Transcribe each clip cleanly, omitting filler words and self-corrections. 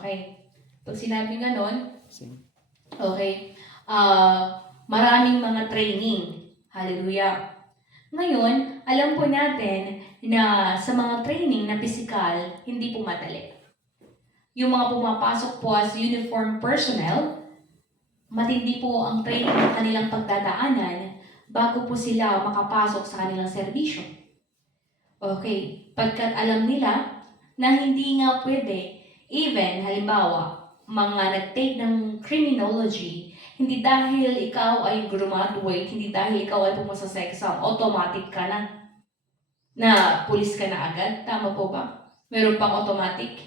Okay. Pag sinabi ganon, Same. okay, maraming mga training. Hallelujah. Ngayon, alam po natin na sa mga training na physical, hindi po madali. Yung mga pumapasok po as uniform personnel, matindi po ang training na kanilang pagdadaanan bago po sila makapasok sa kanilang serbisyo. Okay, pagkat alam nila na hindi nga pwede, even halimbawa, mga nag-take ng criminology, hindi dahil ikaw ay graduate, hindi dahil ikaw ay pumasa sa exam, automatic ka na pulis ka na agad. Tama po ba? Meron pang automatic.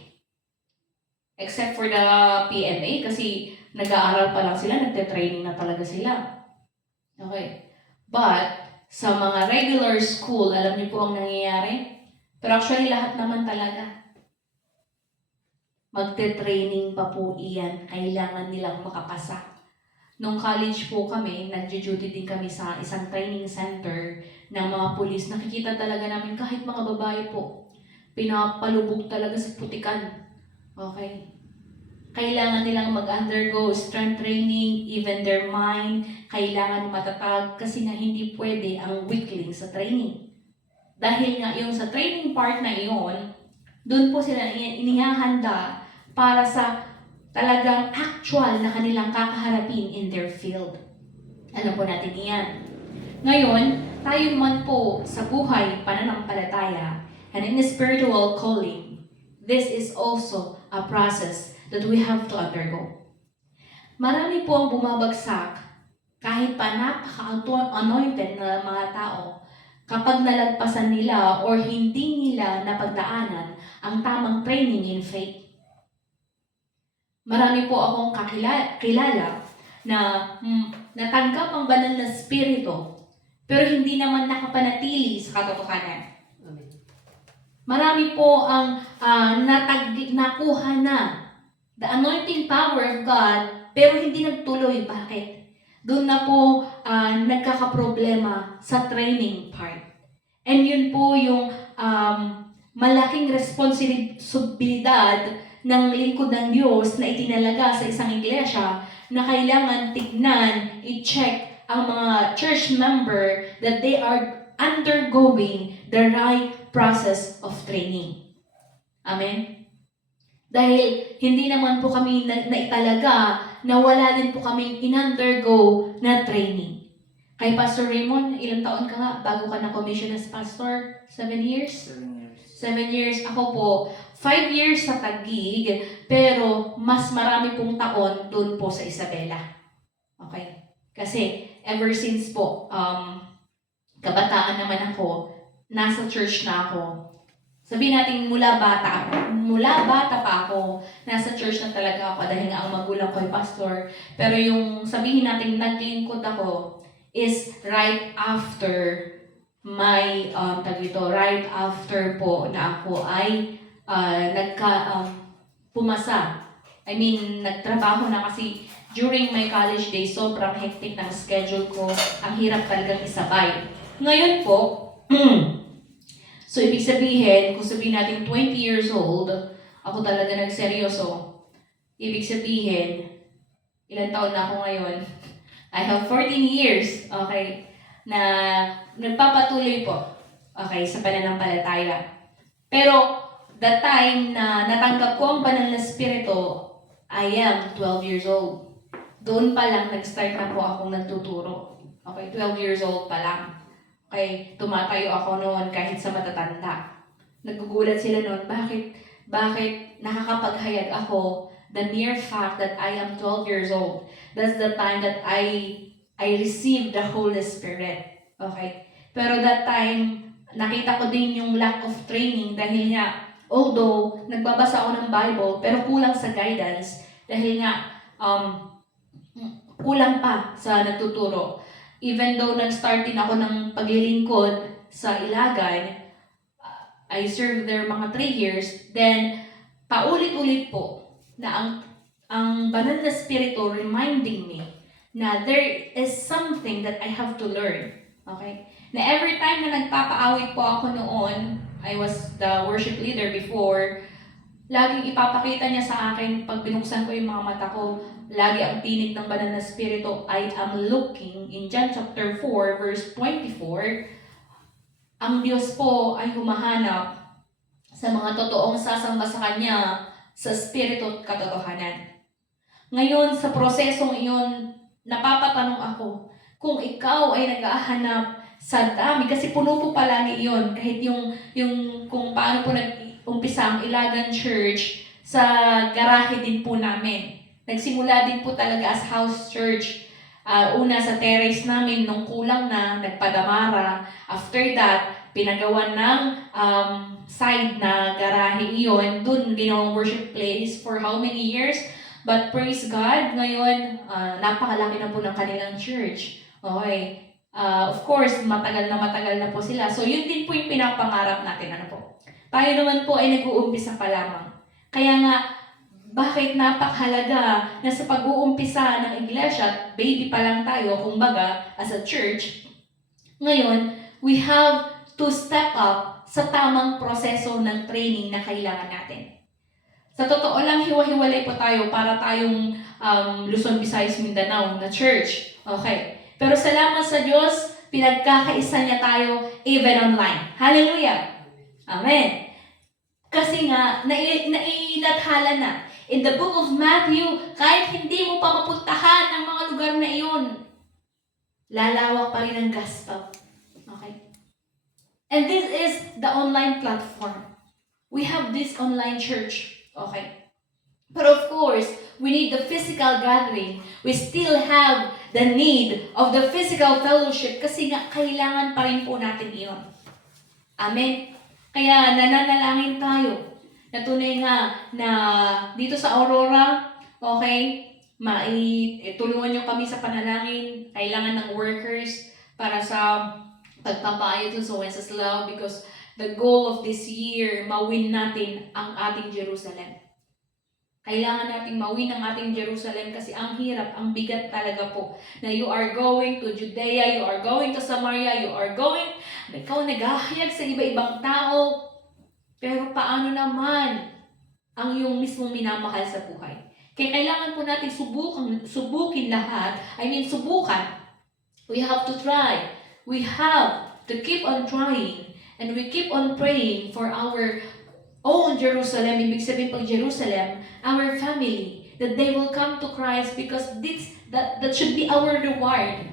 Except for the PMA kasi nag-aaral pa lang sila, nagte-training na talaga sila. Okay. But, sa mga regular school, alam niyo po ang nangyayari? Pero actually, lahat naman talaga. Magte-training pa po iyan. Kailangan nilang makapasa. Nung college po kami, nag-duty din kami sa isang training center ng mga pulis. Nakikita talaga namin kahit mga babae po, pinapalubog talaga sa putikan. Okay? Kailangan nilang mag-undergo strength training, even their mind, kailangan matatag kasi nga hindi pwede ang weakling sa training. Dahil nga yung sa training part na iyon, doon po sila inihahanda para sa talagang actual na kanilang kakaharapin in their field. Alam po natin iyan. Ngayon, tayo man po sa buhay pananampalataya and in spiritual calling, this is also a process that we have to undergo. Marami po ang bumabagsak kahit pa napaka-anointed na mga tao kapag nalagpasan nila or hindi nila napagdaanan ang tamang training in faith. Marami po akong kilala na natanggap ang banal na spirito pero hindi naman nakapanatili sa katotohanan. Marami po ang nakuha na the anointing power of God, pero hindi nagtuloy. Bakit? Doon na po nagkakaproblema sa training part. And yun po yung malaking responsibilidad ng lingkod ng Diyos na itinalaga sa isang iglesia na kailangan tignan, i-check ang mga church member that they are undergoing the right process of training. Amen? Dahil hindi naman po kami naitalaga na wala din po kaming in-undergo na training. Kay Pastor Raymond, ilang taon ka nga bago ka na-commission as pastor? 7 years? 7 years. Ako po, 5 years sa Taguig, pero mas marami pong taon doon po sa Isabela. Okay? Kasi ever since po, kabataan naman ako, nasa church na ako. Sabihin natin mula bata pa ako, nasa church na talaga ako dahil nga ang magulang ko ay pastor. Pero yung sabihin natin naglingkod ako is right after my right after po na ako ay pumasa. I mean, nagtrabaho na kasi during my college days, sobrang hectic ng schedule ko. Ang hirap talagang isabay. Ngayon po, so ibig sabihin, kung sabihin natin 20 years old, ako talaga nagseryoso. Ibig sabihin, ilang taon na ako ngayon? I have 14 years, okay, na nagpapatuloy po, okay, sa pananampalataya. Pero, the time na natanggap ko ang banal na spirito, I am 12 years old. Doon pa lang, nag-start na po akong nagtuturo. Okay, 12 years old pa lang. Okay, tumatayo ako noon kahit sa matatanda. Nagugulat sila noon, bakit nakakapaghayag ako the mere fact that I am 12 years old. That's the time that I received the Holy Spirit. Okay? Pero that time, nakita ko din yung lack of training dahil nga, although nagbabasa ako ng Bible, pero kulang sa guidance dahil nga kulang pa sa nagtuturo. Even though nag-start din ako ng paglilingkod sa Ilagan, I served there mga 3 years, then paulit-ulit po na ang banal na spirito reminding me na there is something that I have to learn. Okay? Na every time na nagpapaawit po ako noon, I was the worship leader before, Laging ipapakita niya sa akin pag binuksan ko yung mga mata ko, lagi ang tinig ng banal na spirito, I am looking in John chapter 4 verse 24. Ang Diyos po ay humahanap sa mga totoong sasamba sa Kanya sa spirito at katotohanan. Ngayon, sa prosesong iyon, napapatanong ako kung ikaw ay naghahanap sa dami, kasi puno po palagi iyon, kahit yung kung paano po nag-umpisa ang Ilagan Church, sa garahe din po namin. Nagsimula din po talaga as house church. Una sa terrace namin, nung kulang na, nagpadamara. After that, pinagawa ng side na garahe iyon. Doon ginawang worship place for how many years? But praise God, ngayon, napakalaki na po ng kanilang church. Okay. Of course, matagal na po sila. So, yun din po yung pinapangarap natin. Ano po? Tayo naman po ay nag-uumpisa pa lamang. Kaya nga, bakit napakahalaga na sa pag-uumpisa ng iglesia, baby pa lang tayo, kumbaga, as a church, ngayon, we have to step up sa tamang proseso ng training na kailangan natin. Sa totoo lang, hiwa-hiwalay po tayo para tayong Luzon, Visayas, Mindanao na church. Okay. Pero salamat sa Diyos, pinagkakaisa niya tayo even online. Hallelujah! Amen! Kasi nga, nailathala na. In the book of Matthew, kahit hindi mo pa mapuntahan ang mga lugar na iyon, lalawak pa rin ang gospel. Okay? And this is the online platform. We have this online church. Okay? But of course, we need the physical gathering. We still have the need of the physical fellowship kasi nga kailangan pa rin po natin iyon. Amen? Kaya nananalangin tayo na tunay nga na dito sa Aurora, okay, tulungan nyo kami sa panalangin. Kailangan ng workers para sa pagpapaayos sa Wenceslao because the goal of this year, mawin natin ang ating Jerusalem. Kailangan nating mawin ang ating Jerusalem kasi ang hirap, ang bigat talaga po. Na you are going to Judea, you are going to Samaria, you are going, ikaw naghahayag sa iba-ibang tao. Pero paano naman ang iyong mismong minamahal sa buhay? Kaya kailangan po natin subukin lahat. Subukan. We have to try. We have to keep on trying. And we keep on praying for our own Jerusalem, ibig sabihin pag Jerusalem, our family, that they will come to Christ because that should be our reward,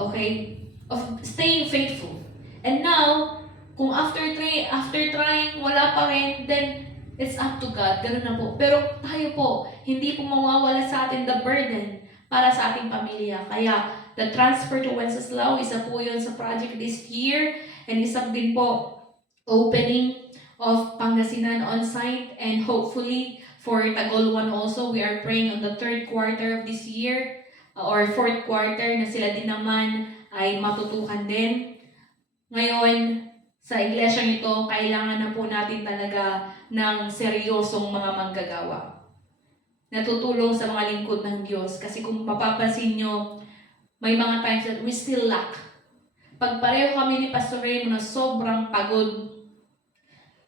okay, of staying faithful. And now, kung after trying, wala pa rin, then it's up to God, ganun na po. Pero tayo po, hindi po mawawala sa atin the burden para sa ating pamilya. Kaya, the transfer to Wenceslao, isa po yun sa project this year, and isa din po, opening of Pangasinan on-site, and hopefully for Tagoloan also, we are praying on the 3rd quarter of this year or 4th quarter na sila din naman ay matutukan din. Ngayon, sa iglesia nito, kailangan na po natin talaga ng seryosong mga manggagawa. Natutulong sa mga lingkod ng Diyos kasi kung mapapansin nyo, may mga times that we still lack. Pag pareho kami ni Pastor Ray na sobrang pagod,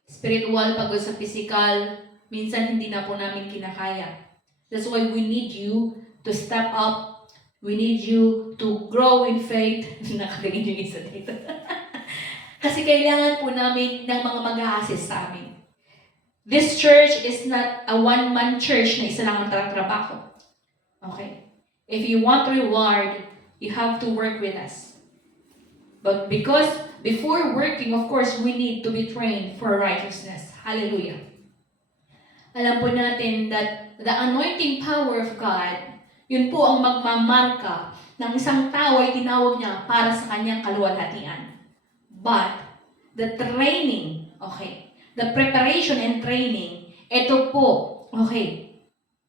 spiritual, pagod sa physical, minsan hindi na po namin kinakaya. That's why we need you to step up. We need you to grow in faith. Nakalagay yung isa dito. Kasi kailangan po namin ng mga mag-a-assist sa amin. This church is not a one-man church na isa lang ang trabaho. Okay? If you want reward, you have to work with us. But because before working, of course, we need to be trained for righteousness. Hallelujah. Alam po natin that the anointing power of God, yun po ang magmamarka ng isang tao ay tinawag niya para sa kanyang kaluwalhatian. But the training, okay, the preparation and training, ito po, okay,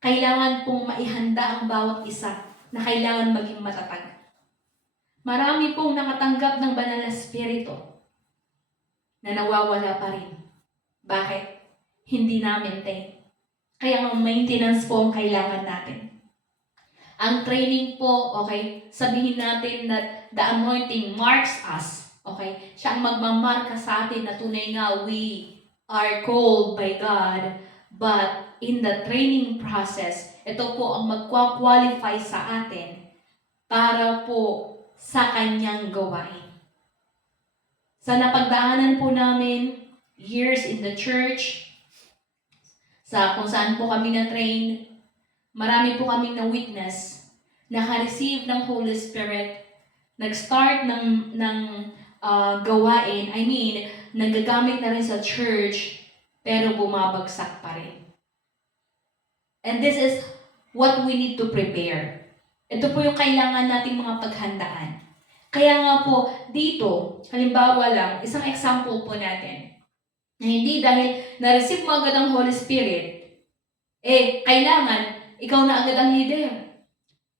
kailangan pong maihanda ang bawat isa na kailangan maging matatag. Marami pong nakatanggap ng banal na spirito na nawawala pa rin. Bakit? Hindi na-maintain. Kaya ang maintenance po ang kailangan natin. Ang training po, okay, sabihin natin that the anointing marks us. Okay? Siya ang magmamarka sa atin na tunay nga we are called by God But in the training process, ito po ang magkwa-qualify sa atin para po sa kanyang gawain. Sa napagdaanan po namin, years in the church, sa kung saan po kami na-train, marami po kaming na-witness, naka-receive ng Holy Spirit, nag-start ng gawain, nagagamit na rin sa church, pero bumabagsak pa rin. And this is what we need to prepare. Ito po yung kailangan nating mga paghandaan. Kaya nga po, dito, halimbawa lang, isang example po natin, na hindi dahil na-receive mo agad ang Holy Spirit, kailangan ikaw na agad ang leader.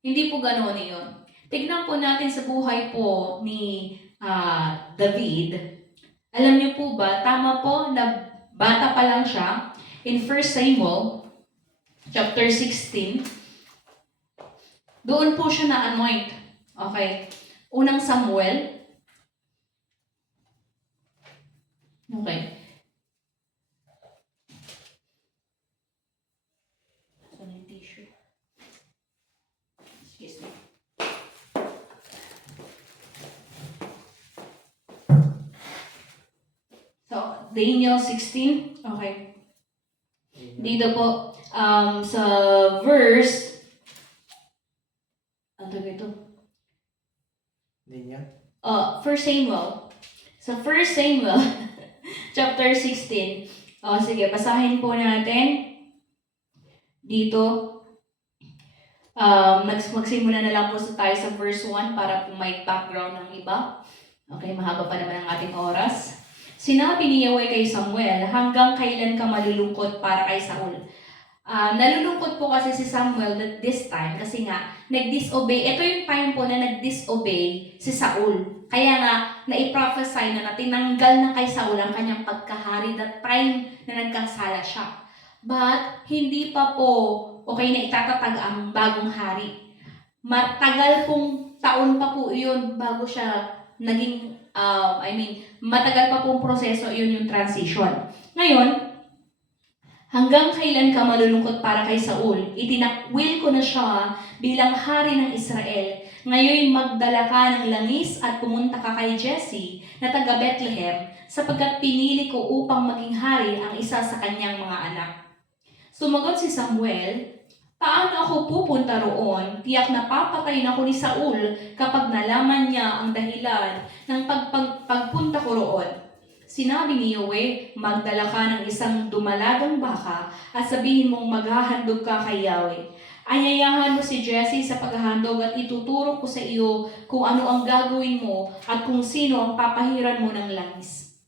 Hindi po ganoon yun. Tignan po natin sa buhay po ni David. Alam niyo po ba, tama po na bata pa lang siya, in 1 Samuel, chapter 16, doon po siya na-anoint. Okay. Unang Samuel. Okay. Saan yung tissue? Excuse me. So, Daniel 16. Okay. Dito po, sa verse, ano ito? Daniel? 1 Samuel. Sa 1 Samuel, chapter 16. Sige, basahin po natin. Dito, magsimula na lang po tayo sa verse 1 para po may background ng iba. Okay, mahaba pa naman ang ating oras. Sinabi ni Yahweh kay Samuel, hanggang kailan ka malulungkot para kay Saul? Nalulungkot po kasi si Samuel at this time kasi nga nag-disobey. Ito yung time po na nag-disobey si Saul. Kaya nga naiprophesy na tinanggal na kay Saul ang kanyang pagkahari that time na nagkasala siya. But hindi pa po na itatatag ang bagong hari. Matagal pong taon pa po yun bago siya naging matagal pa pong proseso yun yung transition. Ngayon, hanggang kailan ka malulungkot para kay Saul? Itinakwil ko na siya bilang hari ng Israel. Ngayon magdala ka ng langis at pumunta ka kay Jesse na taga Bethlehem sapagkat pinili ko upang maging hari ang isa sa kanyang mga anak. Sumagot si Samuel, paano ako pupunta roon? Tiyak na papatayin ako ni Saul kapag nalaman niya ang dahilan ng pagpunta ko roon. Sinabi ni Yahweh, magdala ka ng isang dumalagang baka at sabihin mong maghahandog ka kay Yahweh. Ayayahan mo si Jesse sa paghahandog at ituturo ko sa iyo kung ano ang gagawin mo at kung sino ang papahiran mo ng langis.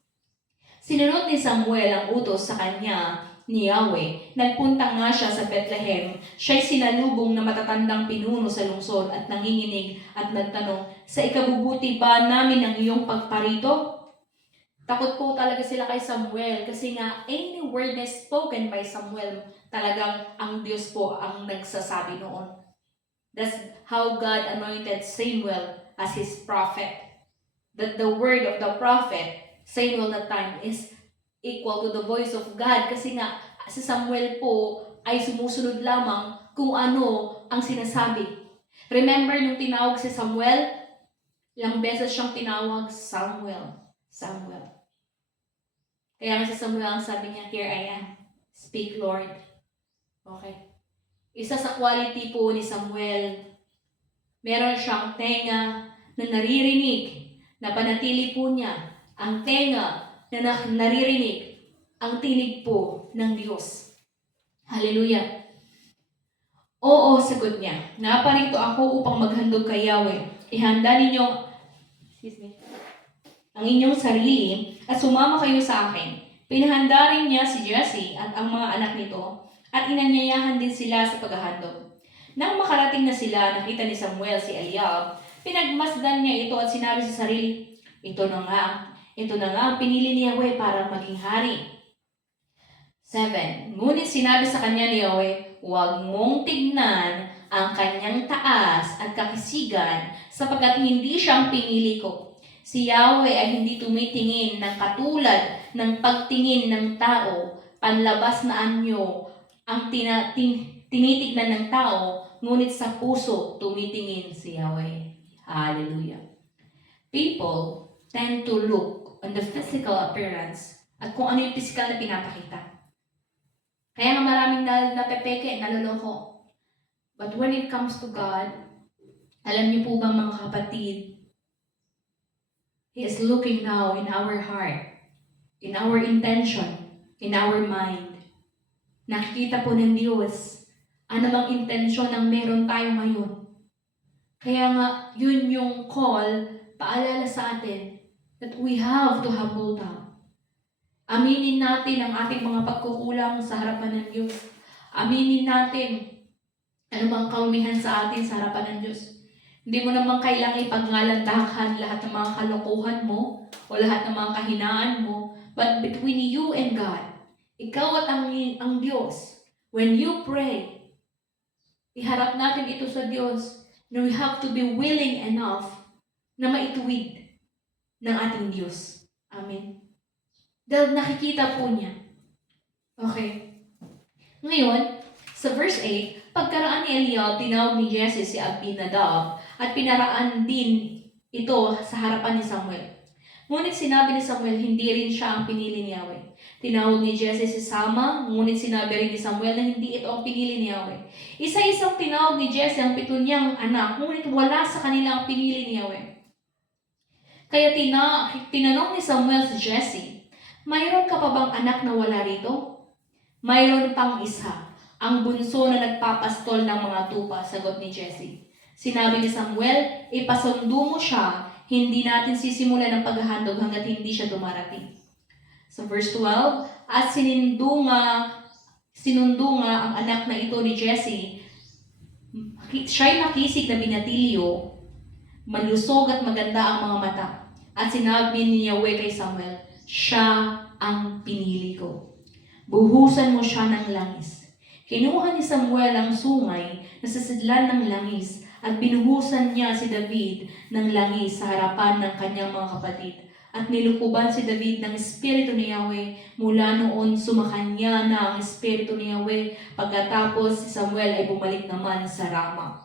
Sinunod ni Samuel ang utos sa kanya ni Yahweh. Nagpunta nga siya sa Bethlehem. Siya'y sinalubong na matatandang pinuno sa lungsod at nanginginig at nagtanong, sa ikabubuti ba namin ang iyong pagparito? Takot po talaga sila kay Samuel kasi nga any word na spoken by Samuel, talagang ang Diyos po ang nagsasabi noon. That's how God anointed Samuel as his prophet. That the word of the prophet, Samuel that time, is equal to the voice of God kasi nga si Samuel po ay sumusunod lamang kung ano ang sinasabi. Remember nung tinawag si Samuel? Ilang beses siyang tinawag, Samuel, Samuel. Kaya nga si Samuel ang sabi niya, here I am, speak Lord. Okay. Isa sa quality po ni Samuel, meron siyang tenga na naririnig, na panatili po niya ang tenga na naririnig ang tinig po ng Diyos. Hallelujah. Oo, sagot niya. Naparito ako upang maghandog kay Yahweh. Ihanda ninyo ang inyong sarili at sumama kayo sa akin. Pinahanda rin niya si Jesse at ang mga anak nito at inanyayahan din sila sa paghahandog. Nang makarating na sila, nakita ni Samuel si Eliab. Pinagmasdan niya ito at sinabi sa sarili, ito na nga ang pinili ni Yahweh para maging hari. 7. Ngunit sinabi sa kanya ni Yahweh, huwag mong tignan ang kanyang taas at kakisigan sapagkat hindi siyang pinili ko. Si Yahweh ay hindi tumitingin ng katulad ng pagtingin ng tao panlabas na anyo ang tinitignan ng tao, ngunit sa puso tumitingin si Yahweh. Hallelujah. People tend to look on the physical appearance at kung ano yung physical na pinapakita. Kaya nga maraming napepeke, naloloko. But when it comes to God, alam niyo po bang mga kapatid, He is looking now in our heart, in our intention, in our mind. Nakikita po ng Diyos ano bang intensyon ang meron tayo ngayon. Kaya nga, yun yung call, paalala sa atin, that we have to humble down. Aminin natin ang ating mga pagkukulang sa harapan ng Diyos. Aminin natin ano bang kaumihan sa atin sa harapan ng Diyos. Hindi mo naman kailangang ipaglalandakan lahat ng mga kalokohan mo o lahat ng mga kahinaan mo. But between you and God, ikaw at ang Diyos, when you pray, iharap natin ito sa Diyos na we have to be willing enough na maituwid ng ating Diyos. Amen. Dahil nakikita po niya. Okay. Ngayon, sa verse 8, pagkaraan ni Eliab, tinawag ni Jesse si Abinadab at pinaraan din ito sa harapan ni Samuel. Ngunit sinabi ni Samuel, hindi rin siya ang pinili ni Yahweh. Tinawag ni Jesse si Sama, ngunit sinabi rin ni Samuel na hindi ito ang pinili ni Yahweh. Isa-isang tinawag ni Jesse ang 7 niyang anak, ngunit wala sa kanila ang pinili ni Yahweh. Kaya tinanong ni Samuel si Jesse, mayroon ka pa bang anak na wala rito? Mayroon pang isa, ang bunso na nagpapastol ng mga tupa, sagot ni Jesse. Sinabi ni Samuel, ipasundo mo siya, hindi natin sisimulan ang paghahandog hanggat hindi siya dumarating. So verse 12, at sinundo nga ang anak na ito ni Jesse, siya'y makisig na binatilyo, malusog at maganda ang mga mata. At sinabi ni Yahweh kay Samuel, siya ang pinili ko. Buhusan mo siya ng langis. Kinuha ni Samuel ang sungay na sa sidlan ng langis at binuhusan niya si David ng langis sa harapan ng kanyang mga kapatid. At nilukuban si David ng Espiritu ni Yahweh. Mula noon sumakanya na ang Espiritu ni Yahweh. Pagkatapos si Samuel ay bumalik naman sa Rama.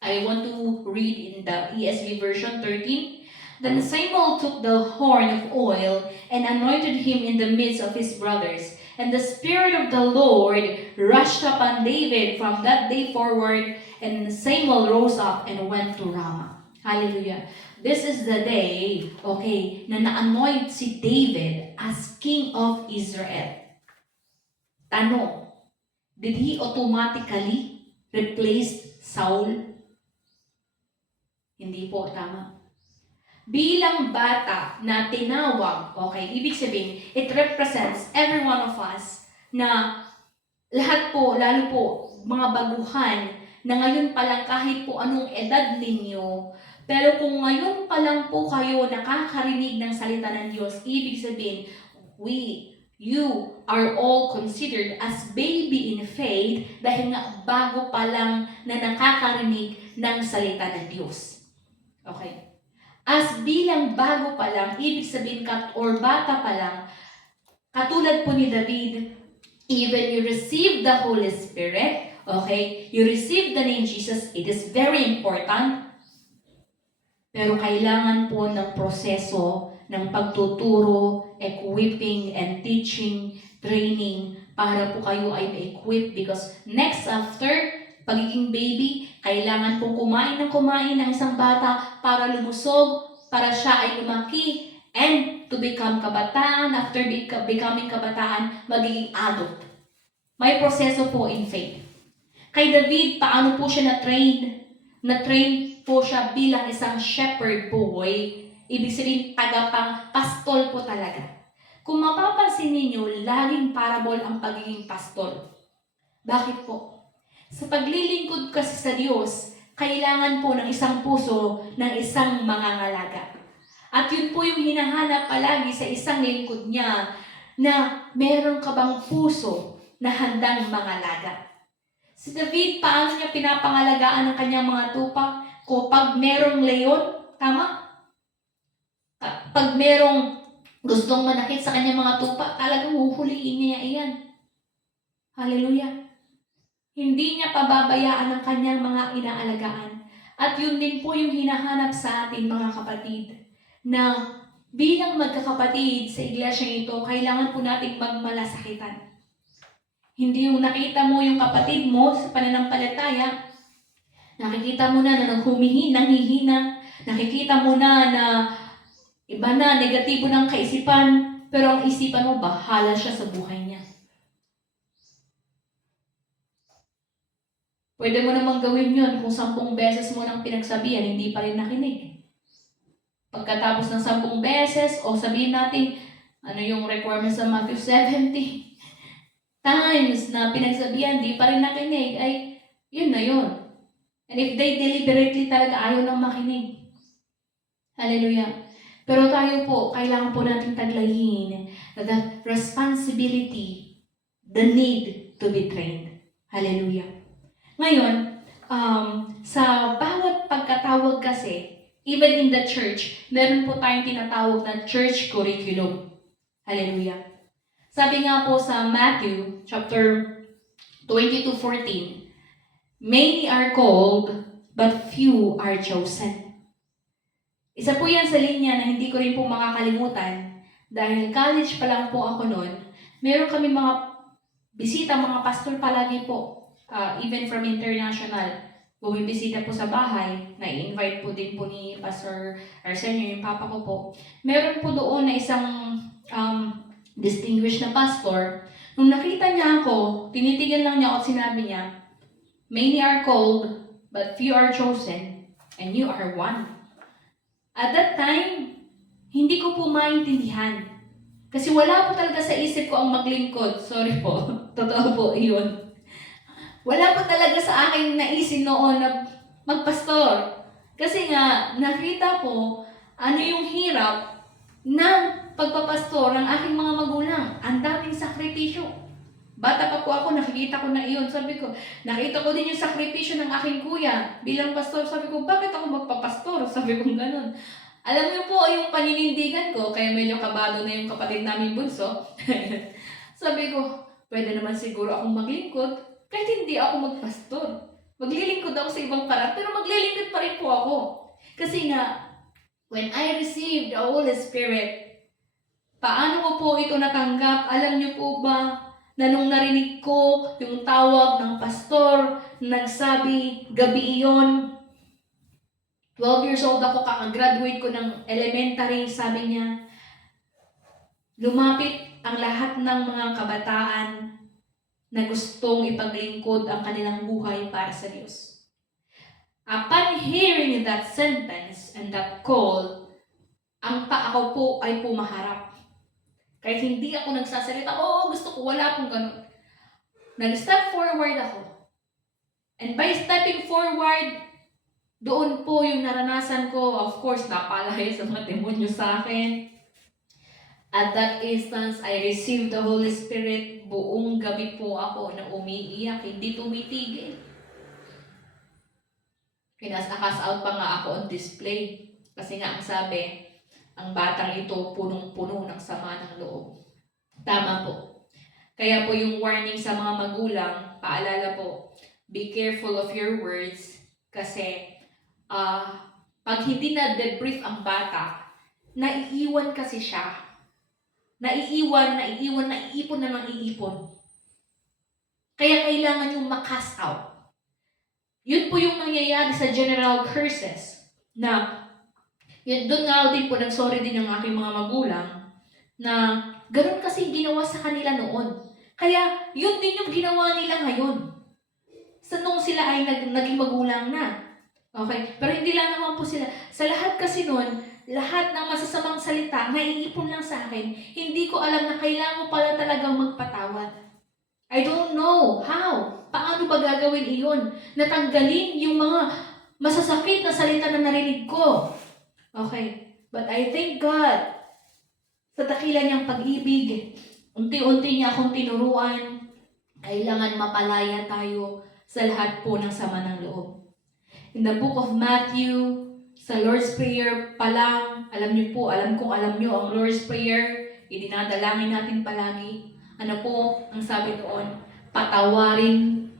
I want to read in the ESV version 13. Then Samuel took the horn of oil and anointed him in the midst of his brothers. And the Spirit of the Lord rushed upon David from that day forward, and Samuel rose up and went to Ramah. Hallelujah. This is the day, na na-anoint si David as King of Israel. Tanong, did he automatically replace Saul? Hindi po, tama. Bilang bata na tinawag, ibig sabihin, it represents every one of us na lahat po, lalo po, mga baguhan, na ngayon pa lang kahit po anong edad ninyo, pero kung ngayon pa lang po kayo nakakarinig ng salita ng Diyos, ibig sabihin, you are all considered as baby in faith dahil nga bago pa lang na nakakarinig ng salita ng Diyos. Okay. As bilang bago pa lang, ibig sabihin or bata pa lang, katulad po ni David, even you receive the Holy Spirit, you receive the name Jesus, it is very important. Pero kailangan po ng proseso ng pagtuturo, equipping, and teaching, training, para po kayo ay ma-equip because next after pagiging baby, kailangan pong kumain ng isang bata para lumusog, para siya ay lumaki, and to become kabataan, after becoming kabataan, magiging adult. May proseso po in faith. Kay David, paano po siya na-train? Na-train po siya bilang isang shepherd boy. Ibig sabihin, pastol po talaga. Kung mapapansin ninyo, laging parable ang pagiging pastol. Bakit po? Sa paglilingkod kasi sa Diyos, kailangan po ng isang puso ng isang mangangalaga. At yun po yung hinahanap palagi sa isang lingkod niya na meron ka bang puso na handang mangalaga. Si David, paano niya pinapangalagaan ang kanyang mga tupa? Pag merong leon, tama? Pag merong gustong manakit sa kanyang mga tupa, talagang huhuliin niya iyan. Hallelujah. Hindi niya pababayaan ang kanyang mga inaalagaan. At yun din po yung hinahanap sa atin mga kapatid, na bilang magkakapatid sa iglesyang ito, kailangan po nating magmalasakitan. Hindi yung nakita mo yung kapatid mo sa pananampalataya, nakikita mo na nanghihina, nakikita mo na iba na, negatibo ng kaisipan, pero ang isipan mo, bahala siya sa buhay niya. Pwede mo namang gawin yun kung 10 beses mo nang pinagsabihan, hindi pa rin nakinig. Pagkatapos ng 10 beses, o sabihin natin, ano yung requirements sa Matthew 70 times na pinagsabihan, di pa rin nakinig, ay yun na yun. And if they deliberately talaga ayaw nang makinig. Hallelujah. Pero tayo po, kailangan po natin taglayin the responsibility, the need to be trained. Hallelujah. Ngayon, sa bawat pagkatawag kasi, even in the church, meron po tayong tinatawag na church curriculum. Hallelujah. Sabi nga po sa Matthew chapter 22:14, many are called, but few are chosen. Isa po yan sa linya na hindi ko rin po makakalimutan dahil college pa lang po ako noon. Meron kami mga bisita, mga pastor palagi po. Even from international, bumibisita po sa bahay, na-invite po din po ni Pastor Arsenio, yung papa ko po. Meron po doon na isang distinguished na pastor. Nung nakita niya ako, tinitigan lang niya ako at sinabi niya, many are called, but few are chosen, and you are one. At that time, hindi ko po maintindihan. Kasi wala po talaga sa isip ko ang maglingkod. Sorry po, totoo po yun. Wala po talaga sa akin naisip noon na magpastor. Kasi nga, nakita ko ano yung hirap ng pagpapastor ng aking mga magulang. Ang daming sakripisyo. Bata pa po ako, nakikita ko na iyon. Sabi ko, nakita ko din yung sakripisyo ng aking kuya. Bilang pastor, sabi ko, bakit ako magpapastor? Sabi ko ganun. Alam niyo po yung paninindigan ko, kaya medyo kabado na yung kapatid namin bunso. Sabi ko, pwede naman siguro akong maglingkod. Kahit hindi ako magpastor. Maglilingkod ako sa ibang paraan, pero maglilingkod pa rin po ako. Kasi nga, when I received the Holy Spirit, paano ko po ito natanggap? Alam niyo po ba na nung narinig ko yung tawag ng pastor, nagsabi, gabi iyon, 12 years old ako, kakagraduate ko ng elementary, sabi niya, lumapit ang lahat ng mga kabataan na gustong ipaglingkod ang kanilang buhay para sa Diyos. Upon hearing that sentence and that call, ang ako po ay pumaharap. Kahit hindi ako nagsasalita, gusto ko, wala pong ganun. Nag-step forward ako. And by stepping forward, doon po yung naranasan ko, of course, napalaya sa mga demonyo sa akin. At that instance, I received the Holy Spirit. Buong gabi po ako na umiiyak, hindi tumitigil. Kinas-akas out pa nga ako on display. Kasi nga ang sabi, ang batang ito punong-puno ng sama ng loob. Tama po. Kaya po yung warning sa mga magulang, paalala po, be careful of your words. Kasi pag hindi na-debrief ang bata, naiiwan kasi siya. Naiipon na ng iipon. Kaya kailangan yung ma-cast out. Yun po yung nangyayari sa general curses. Na, yun, doon nga din po, nagsorry din ang aking mga magulang, na ganun kasi ginawa sa kanila noon. Kaya, yun din yung ginawa nila ngayon. Sa nung sila ay naging magulang na. Okay? Pero hindi lang naman po sila. Sa lahat kasi noon, lahat ng masasamang salita, naiipon lang sa akin. Hindi ko alam na kailangan ko pala talagang magpatawad. I don't know how. Paano ba gagawin iyon? Natanggalin yung mga masasakit na salita na narinig ko. Okay. But I thank God sa dakila niyang pag-ibig. Unti-unti niya akong tinuruan. Kailangan mapalaya tayo sa lahat po ng sama ng loob. In the book of Matthew, sa Lord's Prayer pa lang, alam niyo po, alam niyo ang Lord's Prayer, idinadalangin natin palagi. Ano po ang sabi doon? patawarin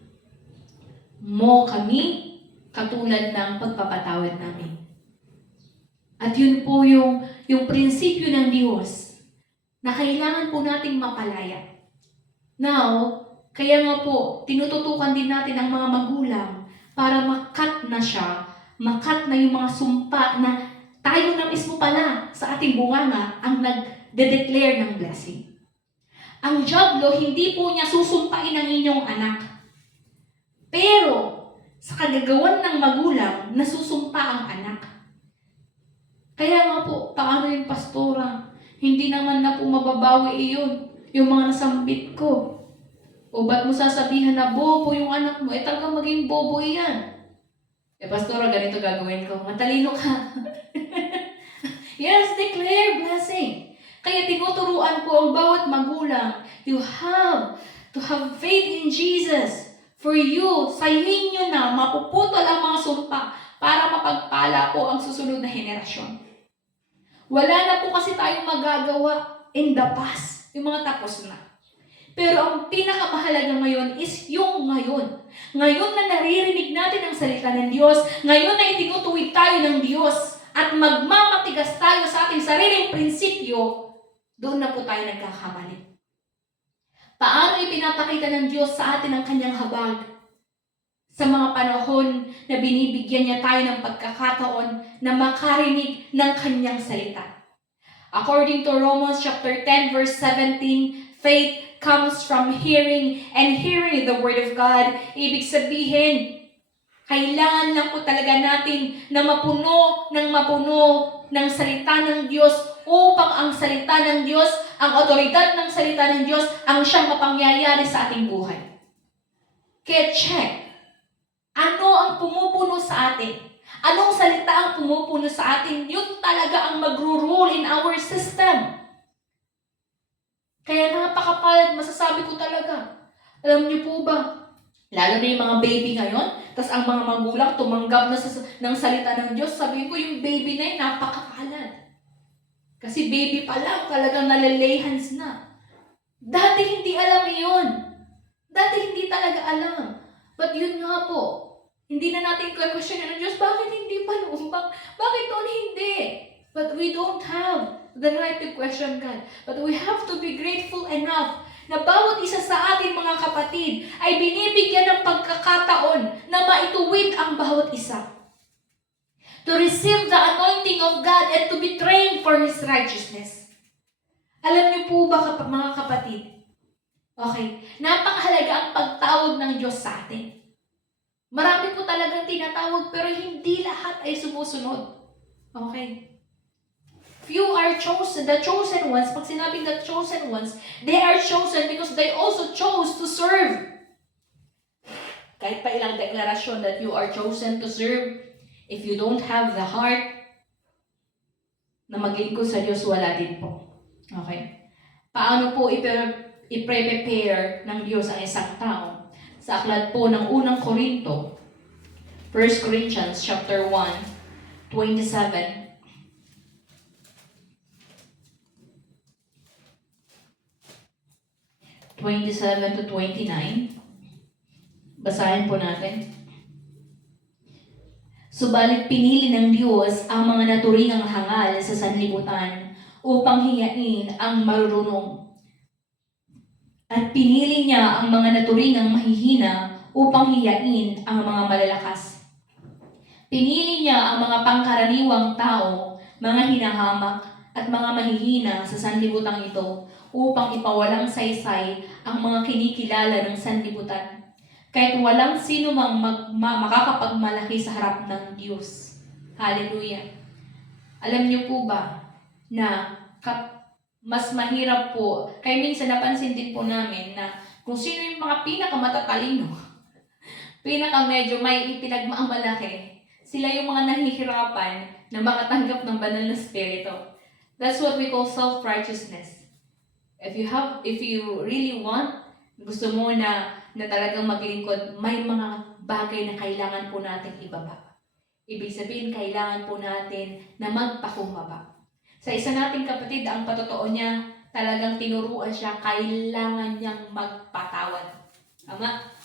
mo kami katulad ng pagpapatawad namin. At yun po yung prinsipyo ng Diyos na kailangan po nating mapalaya. Now, kaya nga po, tinututukan din natin ang mga magulang para makat na siya, makat na yung mga sumpa na tayo na mismo pala sa ating bunganga ang nagde-declare ng blessing. Ang dyablo, hindi po niya susumpain ang inyong anak. Pero, sa kagagawan ng magulang, nasusumpa ang anak. Kaya nga po, paano yung pastora? Hindi naman na po mababawi iyon, yung mga nasambit ko. O ba't mo sasabihan na bobo yung anak mo? Talagang maging bobo iyan. Pastora, ganito gagawin ko. Matalino ka. Yes, declare blessing. Kaya tinuturuan ko ang bawat magulang, you have to have faith in Jesus. For you, sa inyo na mapuputol ang mga sumpa para mapagpala po ang susunod na henerasyon. Wala na po kasi tayong magagawa in the past. Yung mga tapos na. Pero ang pinakamahalaga ngayon is yung ngayon. Ngayon na naririnig natin ang salita ng Diyos, ngayon na itinutuwid tayo ng Diyos, at magmamatigas tayo sa ating sariling prinsipyo, doon na po tayo nagkakamali. Paano ipinapakita ng Diyos sa atin ang kanyang habag? Sa mga panahon na binibigyan niya tayo ng pagkakataon na makarinig ng kanyang salita. According to Romans chapter 10 verse 17, faith comes from hearing and hearing the word of God. Ibig sabihin, kailangan lang po talaga natin na mapuno ng salita ng Diyos upang ang salita ng Diyos, ang otoridad ng salita ng Diyos, ang siyang mapangyayari sa ating buhay. Kaya check, ano ang pumupuno sa atin? Anong salita ang pumupuno sa atin? Yun talaga ang magro-rule in our system. Kaya napakapalad, masasabi ko talaga. Alam niyo po ba, lalo na yung mga baby ngayon, tas ang mga magulang tumanggap na ng salita ng Diyos, sabihin ko yung baby na yun, napakapalad. Kasi baby pa lang, talagang nalalay hands na. Dati hindi alam yun. Dati hindi talaga alam. But yun nga po, hindi na natin question ng Diyos, bakit hindi pa noon? Bakit noon hindi? But we don't have the right to question God. But we have to be grateful enough na bawat isa sa ating mga kapatid ay binibigyan ng pagkakataon na maituwid ang bawat isa. To receive the anointing of God and to be trained for His righteousness. Alam niyo po ba mga kapatid? Okay, napakahalaga ang pagtawag ng Diyos sa atin. Marami po talagang tinatawag pero hindi lahat ay sumusunod. Okay? Few are chosen, the chosen ones. Pag sinabing the chosen ones, they are chosen because they also chose to serve. Kahit pa ilang deklarasyon that you are chosen to serve, if you don't have the heart na maglingkod sa Diyos, wala din po. Okay? Paano po i-prepare ng Diyos ang isang tao? Sa aklat po ng unang Korinto, 1 Corinthians chapter 1, 27, 27 to 29. Basahin po natin. Subalit pinili ng Diyos ang mga naturingang hangal sa sanlibutan upang hiyain ang marurunong. At pinili niya ang mga naturingang mahihina upang hiyain ang mga malalakas. Pinili niya ang mga pangkaraniwang tao, mga hinahamak at mga mahihina sa sanlibutang ito upang ipawalang saysay ang mga kinikilala ng sanlibutan. Kahit walang sino mang makakapagmalaki sa harap ng Diyos. Hallelujah. Alam niyo po ba na mas mahirap po, kaya minsan napansin din po namin na kung sino yung mga pinakamatatalino, medyo may ipinagmamalaki, sila yung mga nahihirapan na makatanggap ng banal na spirito. That's what we call self-righteousness. If you really want, gusto mo na talagang maglingkod, may mga bagay na kailangan po natin ibaba. Ibig sabihin, kailangan po natin na magpakumbaba. Sa isa nating kapatid, ang patotoo niya, talagang tinuruan siya, kailangan niyang magpatawad. Tama?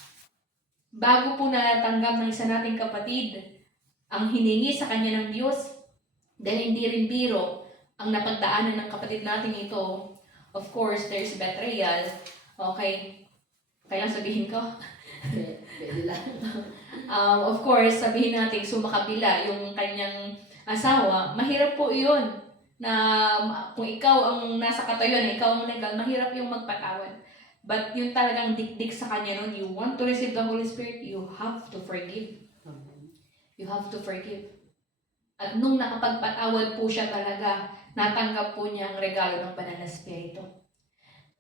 Bago po natanggap ng isa nating kapatid ang hiningi sa kanya ng Diyos, dahil hindi rin biro ang napagdaanan ng kapatid natin ito. Of course, there's betrayal. Okay? Kaya sabihin ko? Pwede lang. Of course, sabihin natin sumakabila yung kanyang asawa. Mahirap po yun. Na kung ikaw ang nasa katayuan, ikaw ang legal, mahirap yung magpatawad. But yung talagang dikdik sa kanya nun, you want to receive the Holy Spirit, you have to forgive. You have to forgive. At nung nakapagpatawad po siya talaga, natanggap po niya ang regalo ng Banal na Espiritu.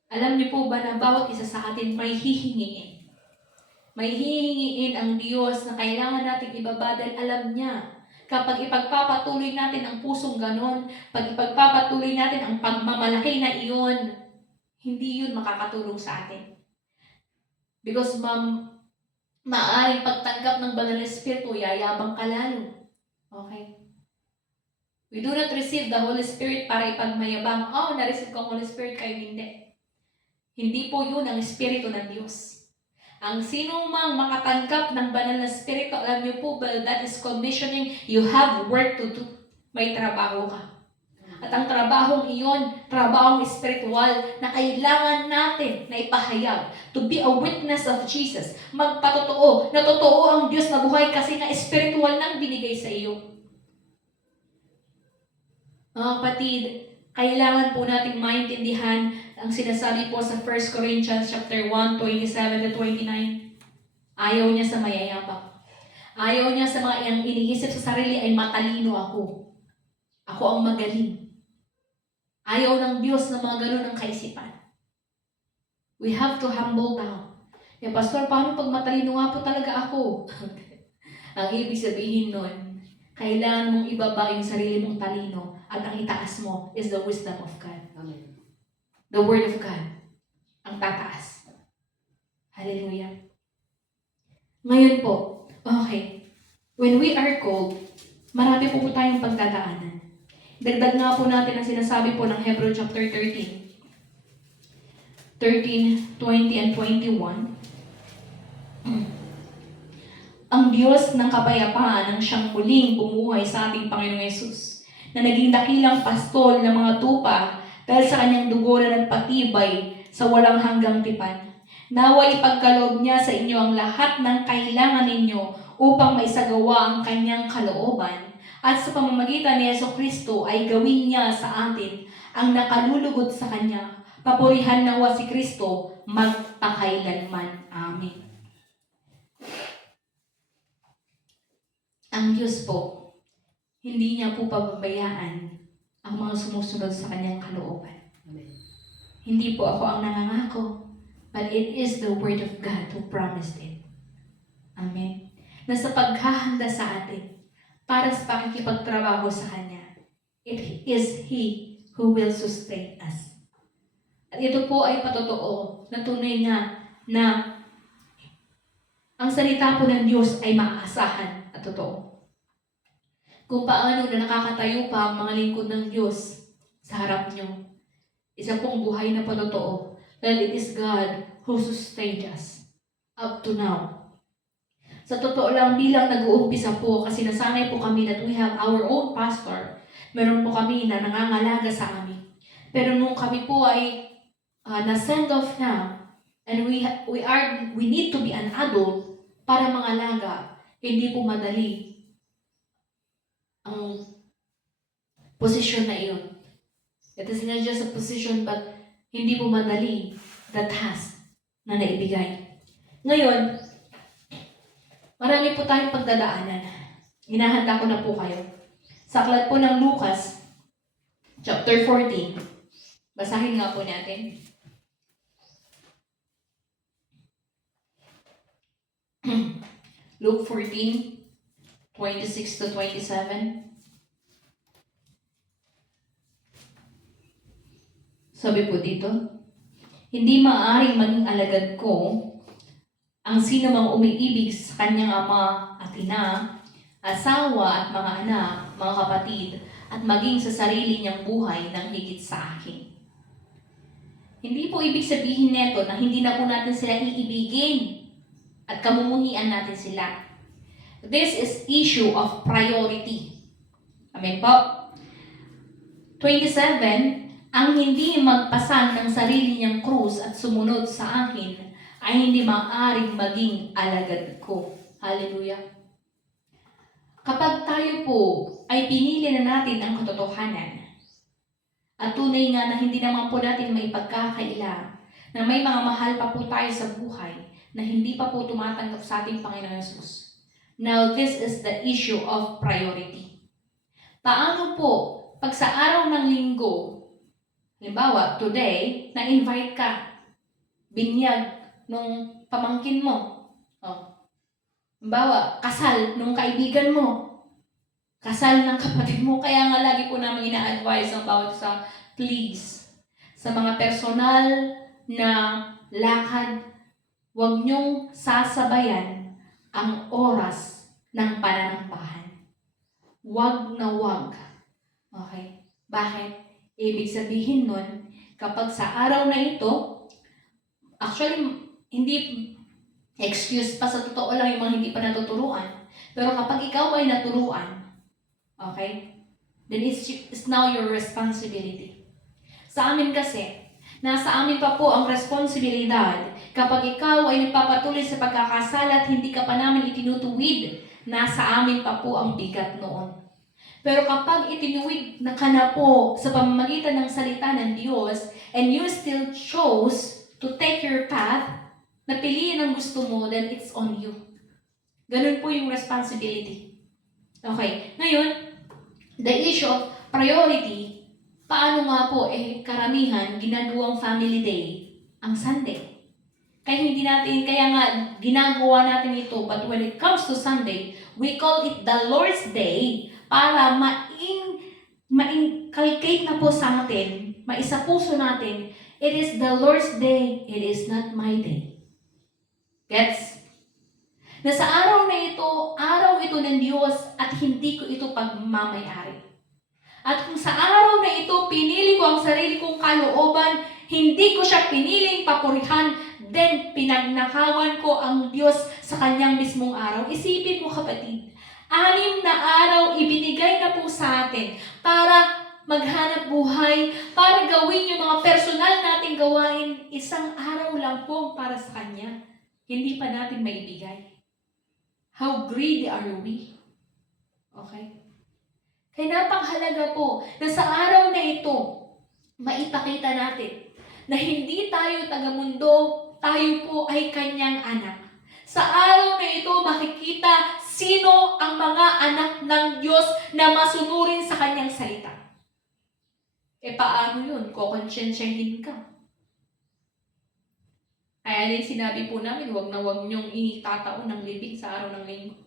Alam niyo po ba na bawat isa sa atin may hihingiin? May hihingiin ang Diyos na kailangan natin ibaba dahil alam niya. Kapag ipagpapatuloy natin ang pusong ganon, pag ipagpapatuloy natin ang pagmamalaki na iyon, hindi yun makakatulong sa atin. Because maaaring pagtanggap ng Banal na Espiritu, yayabang ka lalo. Okay? We do not receive the Holy Spirit para ipagmayabang, na-receive ko ang Holy Spirit, kayo hindi. Hindi po yun ang Espiritu ng Diyos. Ang sino mang makatanggap ng Banal na Espiritu, alam niyo po ba, that is commissioning, you have work to do. May trabaho ka. At ang trabahong iyon, trabahong espiritual na kailangan natin na ipahayag. To be a witness of Jesus. Magpatotoo na totoo ang Diyos na buhay kasi na espiritual nang binigay sa iyo. Mga kapatid, kailangan po nating maintindihan ang sinasabi po sa 1 Corinthians chapter 1, 27-29. Ayaw niya sa mayayabang. Ayaw niya sa mga yang iniisip sa sarili ay matalino ako. Ako ang magaling. Ayaw ng Diyos na mga ganun ang kaisipan. We have to humble down. Pastor, paano pag matalino nga po talaga ako? Ang ibig sabihin nun, kailangan mong ibaba yung sarili mong talino at ang itaas mo is the wisdom of God. Amen. The Word of God. Ang tataas. Hallelujah. Ngayon po, okay, when we are called, marami po tayong pagdadaanan. Dagdag nga po natin ang sinasabi po ng Hebrew chapter 13, 20 and 21. Ang Diyos ng kapayapaan ang siyang muling bumuhay sa ating Panginoong Yesus, na naging dakilang pastol ng mga tupa dahil sa kanyang dugo na nagpatibay sa walang hanggang tipan. Naway ipagkaloob niya sa inyo ang lahat ng kailangan ninyo upang maisagawa ang kanyang kalooban. At sa pamamagitan ni Jesucristo ay gawin niya sa atin ang nakalulugod sa Kanya. Papurihan nawa si Kristo magpakailanman. Amen. Ang Diyos po, hindi niya po pababayaan ang mga sumusunod sa Kanyang kalooban. Amen. Hindi po ako ang nangangako, but it is the Word of God who promised it. Amen. Na sa paghahanda sa atin, para sa pakikipagtrabaho sa Kanya, it is He who will sustain us. At ito po ay patotoo na tunay na ang salita po ng Diyos ay maaasahan at totoo. Kung paano na nakakatayo pa ang mga lingkod ng Diyos sa harap niyo. Isa pong buhay na patotoo that it is God who sustained us up to now. Sa totoo lang, bilang nag-uumpisa po, kasi nasanay po kami that we have our own pastor. Meron po kami na nangangalaga sa amin. Pero nung kami po ay na-send off na, and we need to be an adult para mangalaga, hindi po madali ang posisyon na iyon. It is not just a position, but hindi po madali the task na naibigay. Ngayon, marami po tayong pagdadaanan. Hinahanda ko na po kayo. Sa aklat po ng Lucas, chapter 14. Basahin nga po natin. Luke 14, 26-27. Sabi po dito, hindi maaaring maging alagad ko ang sino mang umiibig sa kanyang ama at ina, asawa at mga anak, mga kapatid, at maging sa sarili niyang buhay ng higit sa akin. Hindi po ibig sabihin neto na hindi na po natin sila iibigin at kamumuhian natin sila. This is issue of priority. Amen po. 27, ang hindi magpasan ng sarili niyang krus at sumunod sa akin ay hindi maaaring maging alagad ko. Hallelujah. Kapag tayo po ay pinili na natin ang katotohanan, at tunay nga na hindi naman po natin may pagkakaila na may mga mahal pa po tayo sa buhay na hindi pa po tumatanggap sa ating Panginoon Yesus. Now, this is the issue of priority. Paano po pag sa araw ng linggo, halimbawa, today, na-invite ka, binyag nung pamangkin mo, halimbawa, kasal nung kaibigan mo, kasal ng kapatid mo. Kaya nga lagi po namin ina-advise ang bawat sa please, sa mga personal na lakad, huwag niyong sasabayan ang oras ng pananampahan. Huwag na huwag. Okay? Bakit? Ibig sabihin nun, kapag sa araw na ito, actually, hindi excuse pa, sa totoo lang yung mga hindi pa natuturuan. Pero kapag ikaw ay naturuan, okay, then it's now your responsibility. Sa amin kasi, nasa amin pa po ang responsibilidad kapag ikaw ay nagpapatuloy sa pagkakasala at hindi ka pa namin itinutuwid, nasa amin pa po ang bigat noon. Pero kapag itinuwid na ka na po sa pamamagitan ng salita ng Diyos and you still chose to take your path, na piliin ang gusto mo, then it's on you. Ganun po yung responsibility. Okay, ngayon, the issue of priority, paano nga po, karamihan, ginagawang family day ang Sunday. Kaya nga, ginagawa natin ito, but when it comes to Sunday, we call it the Lord's Day para ma-inculcate na po sa atin, maisapuso natin, it is the Lord's Day, it is not my day. Gets? Na sa araw na ito, araw ito ng Diyos at hindi ko ito pagmamayari. At kung sa araw na ito, pinili ko ang sarili kong kalooban, hindi ko siya piniling papurihan, then pinagnakawan ko ang Diyos sa kanyang mismong araw. Isipin mo kapatid, 6 na araw ibinigay na po sa atin para maghanap buhay, para gawin yung mga personal nating gawain, isang araw lang po para sa Kanya. Hindi pa natin maibigay. How greedy are we? Okay? Kaya napakahalaga po na sa araw na ito, maipakita natin na hindi tayo taga-mundo, tayo po ay Kanyang anak. Sa araw na ito, makikita sino ang mga anak ng Diyos na masunurin sa Kanyang salita. Paano yun? Kokonsensyahin ka. Kaya din sinabi po namin, huwag na huwag niyong itataon ng libing sa araw ng linggo.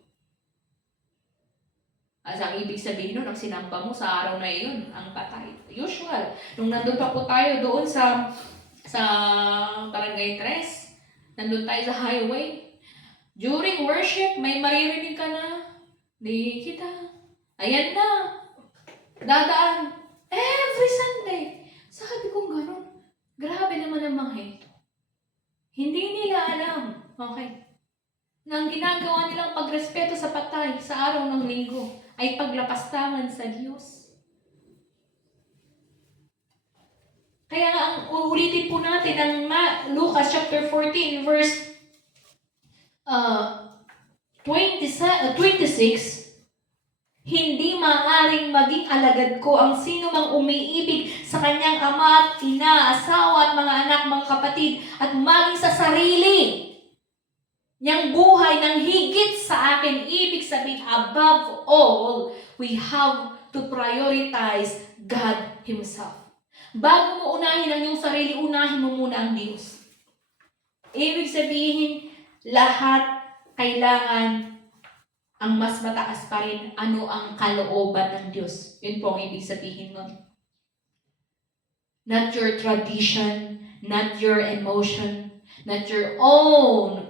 As ang ibig sabihin nun, ang sinamba mo sa araw na iyon, ang patay. Usual. Nung nandun pa po tayo doon sa Barangay 3, nandun tayo sa highway. During worship, may maririnig ka na, di kita, ayan na, dadaan. Every Sunday. Sabi kong gano'n. Grabe naman ang mga ito. Hindi nila alam, okay, na ang ginagawa nilang pagrespeto sa patay sa araw ng linggo ay paglapastangan sa Diyos. Kaya nga, ang uulitin po natin ang Lucas chapter 14 verse 26, hindi maaaring maging alagad ko ang sino mang umiibig sa kanyang ama at ina, asawa at mga anak, mga kapatid, at maging sa sarili niyang buhay ng higit sa akin. Ibig sabihin, above all, we have to prioritize God Himself. Bago mo unahin ang iyong sarili, unahin mo muna ang Diyos. Ibig sabihin, lahat kailangan ang mas mataas pa rin, ano ang kalooban ng Diyos. Yun po ang ibig sabihin nun. Not your tradition, not your emotion, not your own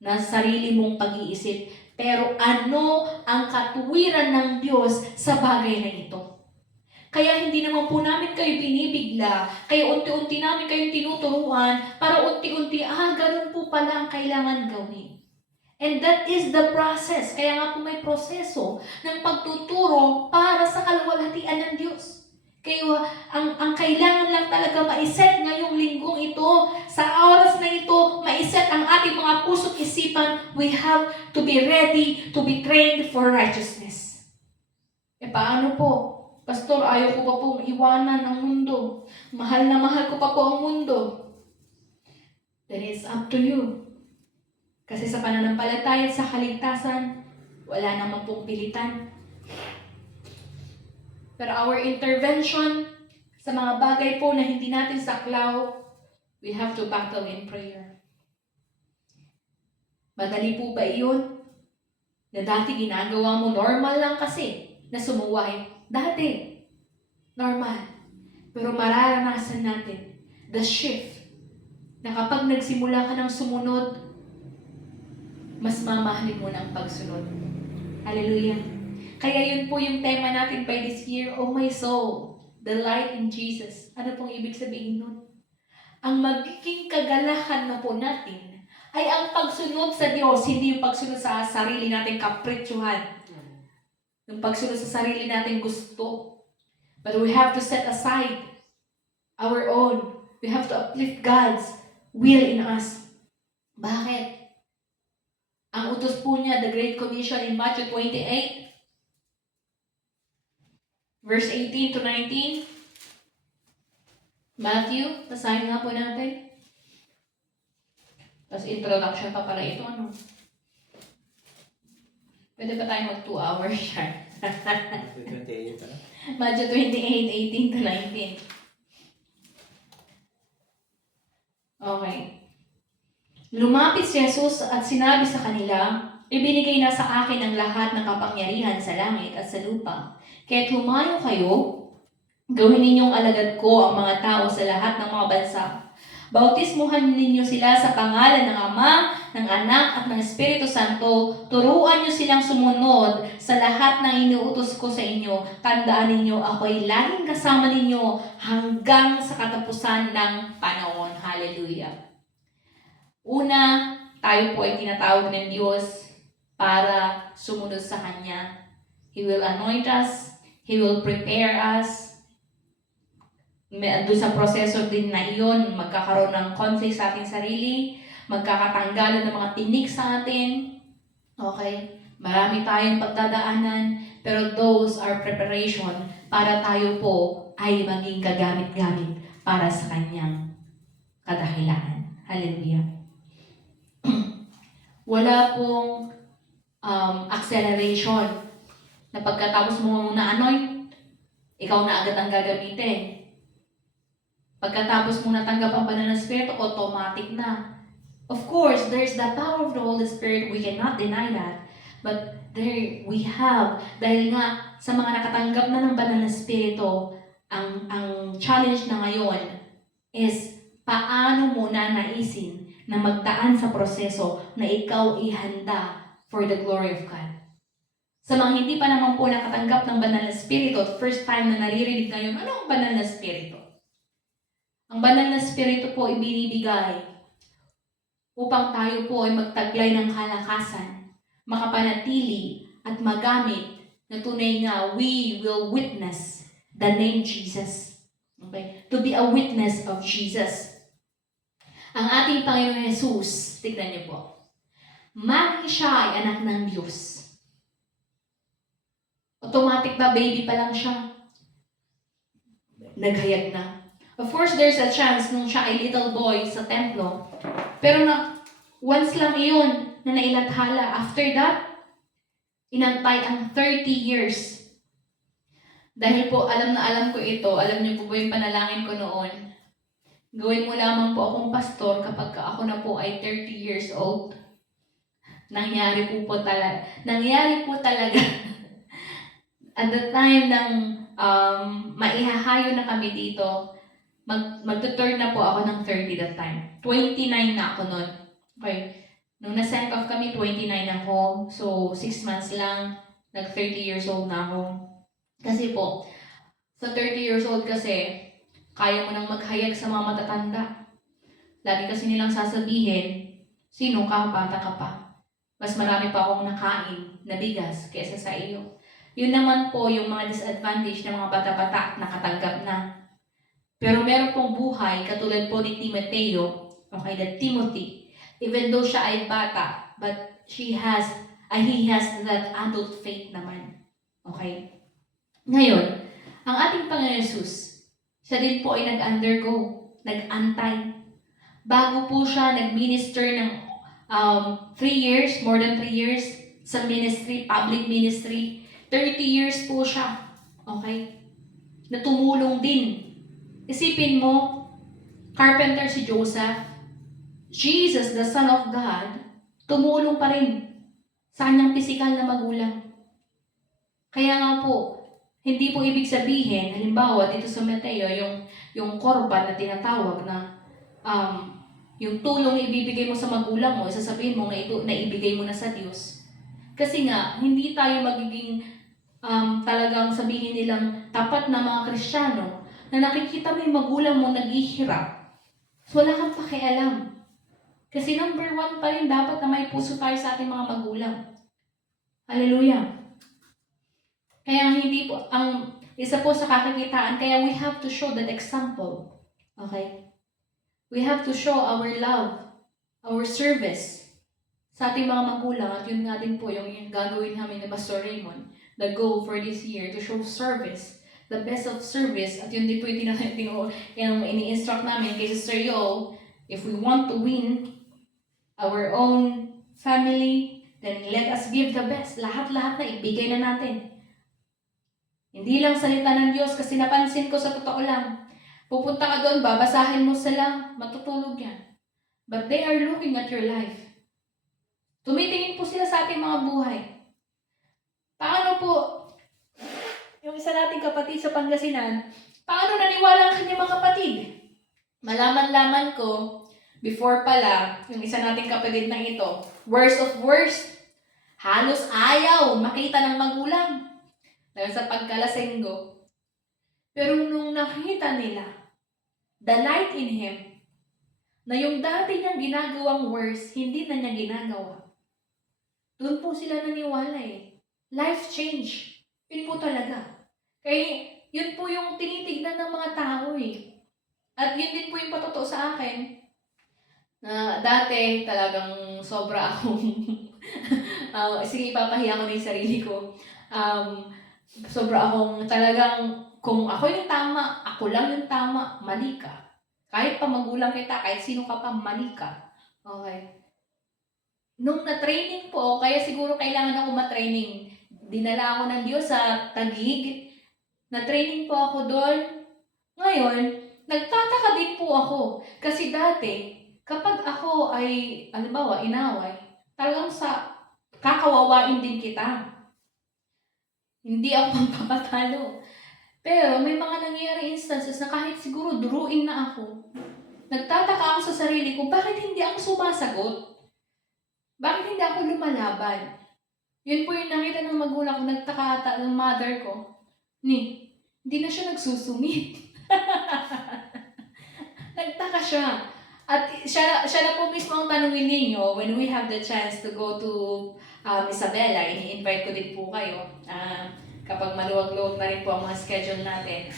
na sarili mong pag-iisip, pero ano ang katuwiran ng Diyos sa bagay na ito. Kaya hindi naman po namin kayo binibigla. Kaya unti-unti namin kayong tinuturuan para unti-unti, ganun po pala ang kailangan gawin. And that is the process. Kaya nga po may proseso ng pagtuturo para sa kaluwalhatian ng Diyos. Kaya ang kailangan lang talaga maiset ngayong linggong ito, sa oras na ito, maiset ang ating mga puso't isipan, we have to be ready to be trained for righteousness. Paano po? Pastor, ayaw ko pa pong iwanan ang mundo. Mahal na mahal ko pa po ang mundo. Then it's up to you. Kasi sa pananampalataya sa kaligtasan, wala naman pong pilitan. Pero our intervention sa mga bagay po na hindi natin saklaw, we have to battle in prayer. Madali po ba iyon? Na dati ginagawa mo, normal lang kasi na sumuway. Dati, normal. Pero mararanasan natin the shift na kapag nagsimula ka ng sumunod, mas mamahalin mo na ang pagsunod. Hallelujah. Kaya yun po yung tema natin by this year, Oh my soul, delight in Jesus. Ano pong ibig sabihin nun? Ang magiging kagalahan na po natin ay ang pagsunod sa Diyos, hindi yung pagsunod sa sarili nating kapritsuhan. Yung pagsunod sa sarili nating gusto. But we have to set aside our own. We have to uplift God's will in us. Bakit? Ang utos po niya, the Great Commission in Matthew 28, verse 18 to 19. Matthew, basahin nga po natin. Tapos introduction pa pala ito, ano? Pwede ba tayo mag 2 hours siya? Matthew 28, 18 to 19. Okay. Lumapit si Jesus at sinabi sa kanila, ibinigay na sa akin ang lahat ng kapangyarihan sa langit at sa lupa. Kaya't humayo kayo, gawin ninyong alagad ko ang mga tao sa lahat ng mga bansa. Bautismuhan ninyo sila sa pangalan ng Ama, ng Anak at ng Espiritu Santo. Turuan niyo silang sumunod sa lahat ng iniutos ko sa inyo. Tandaan ninyo, ako'y laging kasama ninyo hanggang sa katapusan ng panahon. Hallelujah. Una, tayo po ay tinatawag ng Diyos para sumunod sa Kanya. He will anoint us. He will prepare us. Doon sa proseso din na iyon, magkakaroon ng conflict sa ating sarili, magkakatanggalan ng mga tinik sa atin. Okay? Marami tayong pagdadaanan, pero those are preparation para tayo po ay maging kagamit-gamit para sa Kanyang kadahilanan. Hallelujah. Wala pong acceleration na pagkatapos mo na-anoint, ikaw na agad ang gagamitin. Pagkatapos mo natanggap ang banal na Espiritu, automatic na. Of course, there's the power of the Holy Spirit. We cannot deny that. But there we have, dahil nga sa mga nakatanggap na ng banal na Espiritu, ang challenge na ngayon is paano mo naisin na magdaan sa proseso na ikaw ihanda for the glory of God. Sa mga hindi pa naman po nakatanggap ng banal na Espiritu, first time na naririnig ngayon, ano ang banal na Espiritu? Ang banal na Espiritu po ibinibigay upang tayo po ay magtaglay ng kalakasan, makapanatili at magamit na tunay nga we will witness the name Jesus. Okay? To be a witness of Jesus. Ang ating Panginoon Jesus, tignan niyo po, maging siya ay anak ng Diyos. Automatic ba, baby pa lang siya? Naghayag na. Of course, there's a chance nung siya ay little boy sa templo. Pero once lang iyon na nailathala. After that, inantay ang 30 years. Dahil po, alam na alam ko ito. Alam niyo po ba yung panalangin ko noon? Gawin mo lamang po akong pastor kapag ako na po ay 30 years old. Nangyari po talaga. At the time ng maihahayo na kami dito, magtuturn na po ako ng 30 that time. 29 na ako noon. Okay. Nung na-send off kami, 29 ako. So, 6 months lang, nag 30 years old na ako. Kasi po, Sa 30 years old kasi, kaya mo nang maghayag sa mga matatanda. Lagi kasi nilang sasabihin, sino ka, bata ka pa. Mas marami pa akong nakain na bigas kaysa sa iyo. Yun naman po yung mga disadvantage ng mga bata-bata at nakatanggap na. Pero meron pong buhay, katulad po ni Timoteo, okay, na Timothy, even though siya ay bata, but he has that adult faith naman. Okay? Ngayon, ang ating Panginoon Jesus, siya din po ay nag-undergo, nag-antay. Bago po siya nag-minister ng 3 years, more than 3 years sa ministry, public ministry, 30 years po siya. Okay? Na tumulong din. Isipin mo, carpenter si Joseph, Jesus, the Son of God, tumulong pa rin sa kanyang pisikal na magulang. Kaya nga po, hindi po ibig sabihin, halimbawa dito sa Mateo, yung korban na tinatawag na yung tulong na ibibigay mo sa magulang mo, sasabihin mo na ito na ibigay mo na sa Diyos. Kasi nga, hindi tayo magiging talagang sabihin nilang tapat na mga Kristiyano na nakikita mo yung magulang mo naghihirap. So wala kang pakialam. Kasi number 1 pa rin dapat na may puso tayo sa ating mga magulang. Hallelujah. Kaya hindi po, ang isa po sa kakikitaan, kaya we have to show that example. Okay? We have to show our love, our service sa ating mga magulang. At yun nga din po yung gagawin namin ni Pastor Raymond. The goal for this year, to show service. The best of service. At yun din po yung ini-instruct namin kay Sister Yo. If we want to win our own family, then let us give the best. Lahat-lahat na ibigay na natin. Hindi lang salita ng Diyos, kasi napansin ko sa totoo lang. Pupunta ka doon, babasahin mo sila, matutulog yan. But they are looking at your life. Tumitingin po sila sa ating mga buhay. Paano po, yung isa nating kapatid sa Pangasinan, paano naniwala ang kanyang mga kapatid? Malaman-laman ko, before pala, yung isa nating kapatid na ito, worst of worst, halos ayaw makita ng magulang. Dahil sa pagkalasenggo. Pero nung nakita nila, the light in him, na yung dati niyang ginagawang worse, hindi na niya ginagawa. Doon po sila naniwala eh. Life change. Yun po talaga. Kaya yun po yung tinitignan ng mga tao eh. At yun din po yung patotoo sa akin. Na dati talagang sobra akong, sige ipapahiya ko na yung sarili ko. Sobra akong talagang, kung ako yung tama, ako lang yung tama, mali ka. Kahit pa magulang kita, kahit sino ka pa, mali ka. Okay. Nung na-training po, kaya siguro kailangan ako ma-training. Dinala ako ng Diyos sa Taguig. Na-training po ako doon. Ngayon, nagtataka din po ako. Kasi dati, kapag ako ay, halimbawa, inaway, talagang kakawawain din kita. Hindi ako magpapatalo. Pero may mga nangyayari instances na kahit siguro duruin na ako, nagtataka ako sa sarili ko, bakit hindi ako sumasagot? Bakit hindi ako lumalaban? Yun po yung nakita ng magulang ko, nagtaka ata ng mother ko, hindi na siya nagsusumit. Nagtaka siya. At siya na po mismo ang tanungin ninyo when we have the chance to go to Isabela. Ini-invite ko din po kayo. Kapag maluwag-luwag na rin po ang mga schedule natin.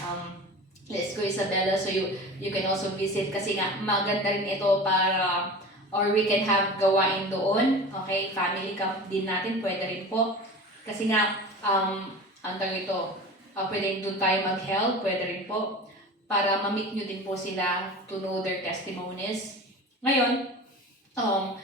Let's go Isabela, so you can also visit. Kasi nga, maganda rin ito para, or we can have gawain doon. Okay, family camp din natin, pwede rin po. Kasi nga, ang tawag ito, pwede doon tayo mag-help, pwede rin po. Para ma-meet nyo din po sila to know their testimonies. Ngayon, ang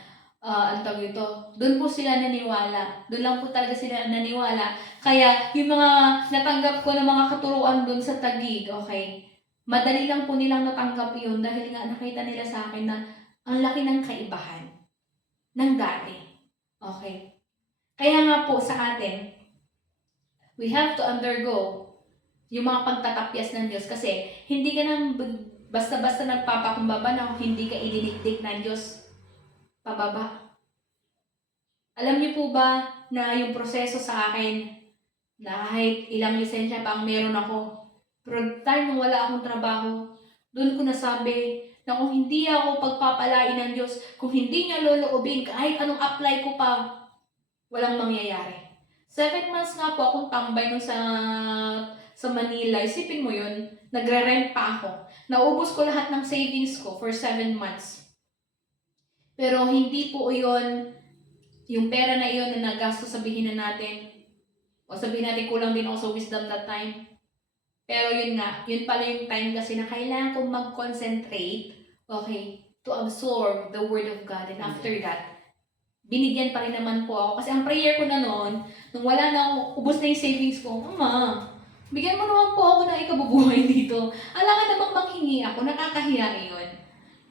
tawag ito, doon po sila naniwala. Doon lang po talaga sila naniwala. Kaya yung mga natanggap ko ng mga katuruan doon sa Taguig, okay, madali lang po nilang natanggap yun dahil nga nakita nila sa akin na ang laki ng kaibahan ng dati. Okay. Kaya nga po sa atin, we have to undergo yung mga pagtatapyas ng Diyos kasi hindi ka nang basta-basta nagpapakumbaba na hindi ka idinikdik ng Diyos pababa. Alam niyo po ba na yung proseso sa akin na kahit ilang lisensya pa ang meron ako, Pero time nung wala akong trabaho, doon ko nasabi na kung hindi ako pagpapalain ng Diyos, kung hindi niya loloobin, kahit anong apply ko pa, walang mangyayari. 7 months nga po akong tambay nung sa Manila. Isipin mo yun, nagre-rent pa ako. Naubos ko lahat ng savings ko for 7 months. Pero hindi po yun, yung pera na yun na nagasto, sabihin na natin, o sabihin natin kulang din ako sa wisdom that time. Pero yun nga, yun pala yung time kasi na kailangan kong mag-concentrate, okay, to absorb the Word of God. And after that, binigyan pa rin naman po ako. Kasi ang prayer ko na noon, nung wala na ako, ubos na yung savings ko, Mama, bigyan mo naman po ako ng ikabubuhay dito. Alangan namang manghingi ako, nakakahiya yun.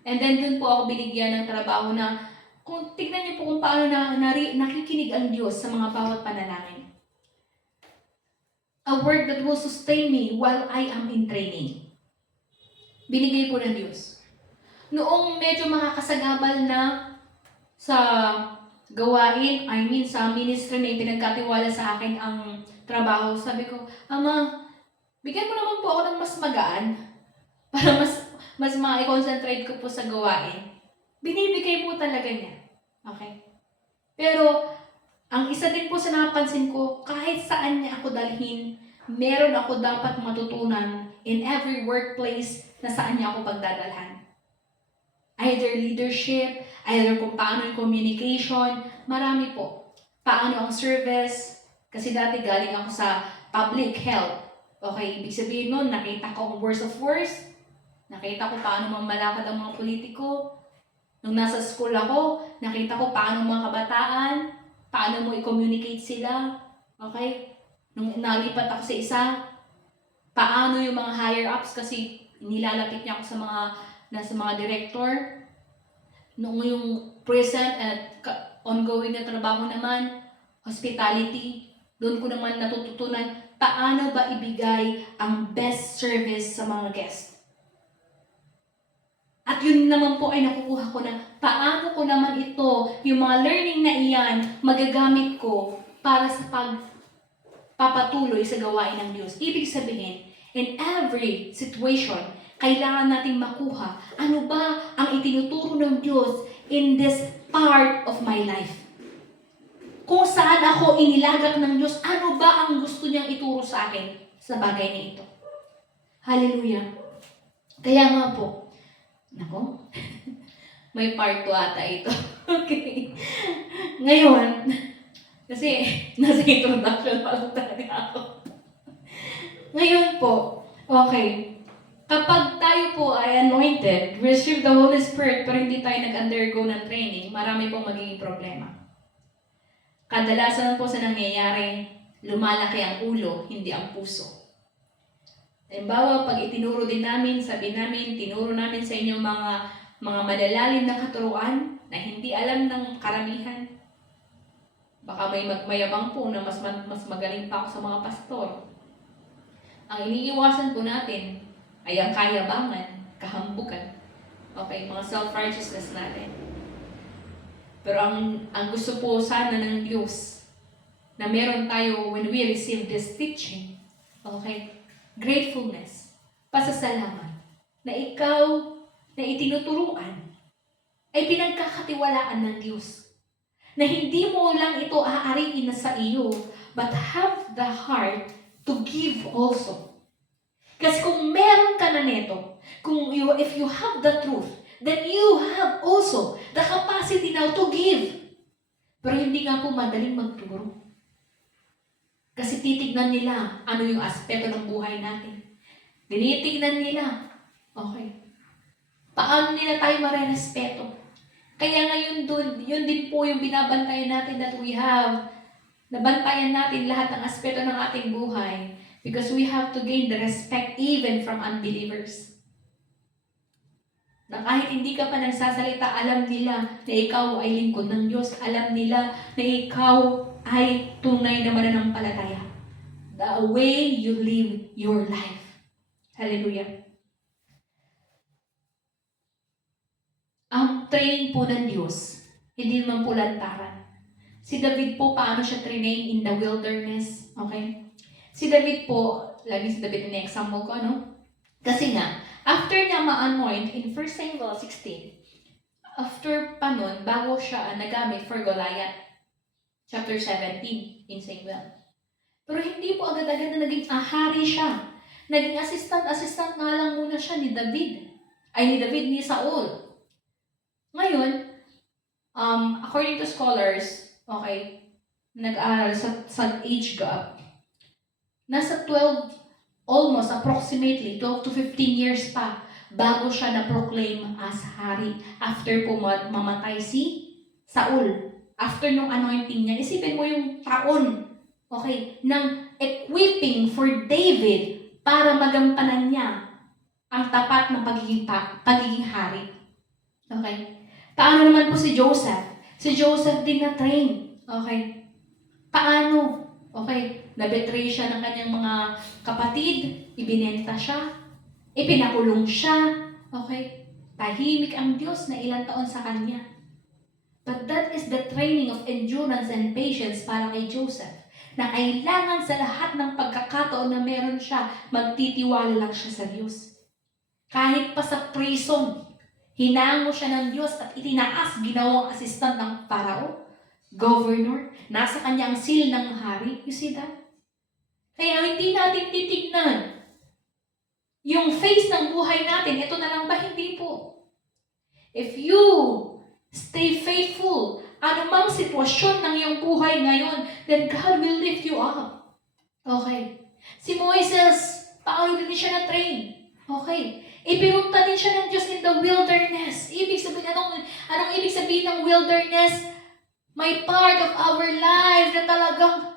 And then dun po ako binigyan ng trabaho na, kung tignan niyo po kung paano nakikinig ang Diyos sa mga bawat panalangin. A word that will sustain me while I am in training. Binigay po ng Diyos. Noong medyo makakasagabal na sa gawain, sa ministry na ipinagkatiwala sa akin ang trabaho, sabi ko, Ama, bigyan mo naman po ako ng mas magaan para mas ma-concentrate ko po sa gawain. Binibigay po talaga niya. Okay? Pero, ang isa din po sa napansin ko, kahit saan niya ako dalhin, meron ako dapat matutunan in every workplace na saan niya ako pagdadalhan. Either leadership, either kung paano yung communication, marami po. Paano ang service, kasi dati galing ako sa public health. Okay, ibig sabihin nun, nakita ko ang worst of worst, nakita ko paano mamalakad ang mga politiko. Nung nasa school ako, nakita ko paano mga kabataan, paano mo i-communicate sila. Okay? Nung nalipat ako sa isa, paano yung mga higher ups kasi nilalapit niya ako sa mga director. Nung yung present at ongoing na trabaho naman, hospitality, doon ko naman natututunan paano ba ibigay ang best service sa mga guests. At yun naman po ay nakukuha ko na paano ko naman ito, yung mga learning na iyan, magagamit ko para sa pagpapatuloy sa gawain ng Diyos. Ibig sabihin, in every situation, kailangan nating makuha ano ba ang itinuturo ng Diyos in this part of my life. Kung saan ako inilagak ng Diyos, ano ba ang gusto niyang ituro sa akin sa bagay na ito. Hallelujah. Kaya nga po, nako, may part 2 ata ito. Okay. Ngayon, kasi nasa introduction pa lang talaga ako. Ngayon po, okay, kapag tayo po ay anointed, receive the Holy Spirit, pero hindi tayo nag-undergo ng training, marami pong magiging problema. Kadalasan po sa nangyayari, lumalaki ang ulo, hindi ang puso. Halimbawa, pag itinuro din namin, tinuro namin sa inyo mga malalalim na katuruan na hindi alam ng karamihan. Baka may magmayabang po na mas magaling pa ako sa mga pastor. Ang iniiwasan po natin ay ang kayabangan, kahambukan. Okay, mga self-righteousness natin. Pero ang gusto po sana ng Diyos na meron tayo when we receive this teaching, okay, gratefulness, pasasalamat, na ikaw na itinuturuan ay pinagkakatiwalaan ng Diyos. Na hindi mo lang ito aariin na sa iyo, but have the heart to give also. Kasi kung meron ka na nito, if you have the truth, then you have also the capacity now to give. Pero hindi nga po madaling magturo. Kasi titignan nila ano yung aspeto ng buhay natin. Tinitignan nila, okay, paano nila tayo marerespeto. Kaya ngayon yun din po yung binabantayan natin that we have. Nabantayan natin lahat ng aspeto ng ating buhay because we have to gain the respect even from unbelievers. Na kahit hindi ka pa nagsasalita, alam nila na ikaw ay lingkod ng Diyos. Alam nila na ikaw ay tunay na mananampalataya. The way you live your life. Hallelujah. Ang training po ng Diyos, hindi naman po lantaran. Si David po, paano siya train in the wilderness? Okay? Si David po, lagi si David na example ko, ano? Kasi nga, after niya ma-anoint in 1 Samuel 16, after pa nun, bago siya nagamit for Goliath, chapter 17 in Samuel. Pero hindi po agad-agad na naging hari siya. Naging assistant nga lang muna siya ni ni Saul. Ngayon, according to scholars, okay, nag-aaral sa age gap, nasa 12, almost approximately 12 to 15 years pa bago siya na-proclaim as hari after po mamatay si Saul. After nung anointing niya, isipin mo yung taon, okay, ng equipping for David para magampanan niya ang tapat na pagiging hari. Okay? Paano naman po si Joseph? Si Joseph din na-train. Okay? Paano? Okay, na-betray siya ng kanyang mga kapatid, ibinenta siya, ipinakulong siya, okay? Tahimik ang Diyos na ilang taon sa kanya. But that is the training of endurance and patience para kay Joseph, na kailangan sa lahat ng pagkakataon na meron siya, magtitiwala lang siya sa Diyos. Kahit pa sa prison, hinango siya ng Diyos at itinaas, ginawang assistant ng Parao, governor, nasa kanya ang seal ng hari. You see that? Kaya hindi natin titignan yung face ng buhay natin. Ito na lang ba? Hindi po. If you stay faithful, anumang sitwasyon ng iyong buhay ngayon, then God will lift you up. Okay. Si Moises, paano din siya na-train? Okay. Ipinunta din siya ng Diyos in the wilderness. Ibig sabihin, anong ibig sabihin ng wilderness? May part of our life na talagang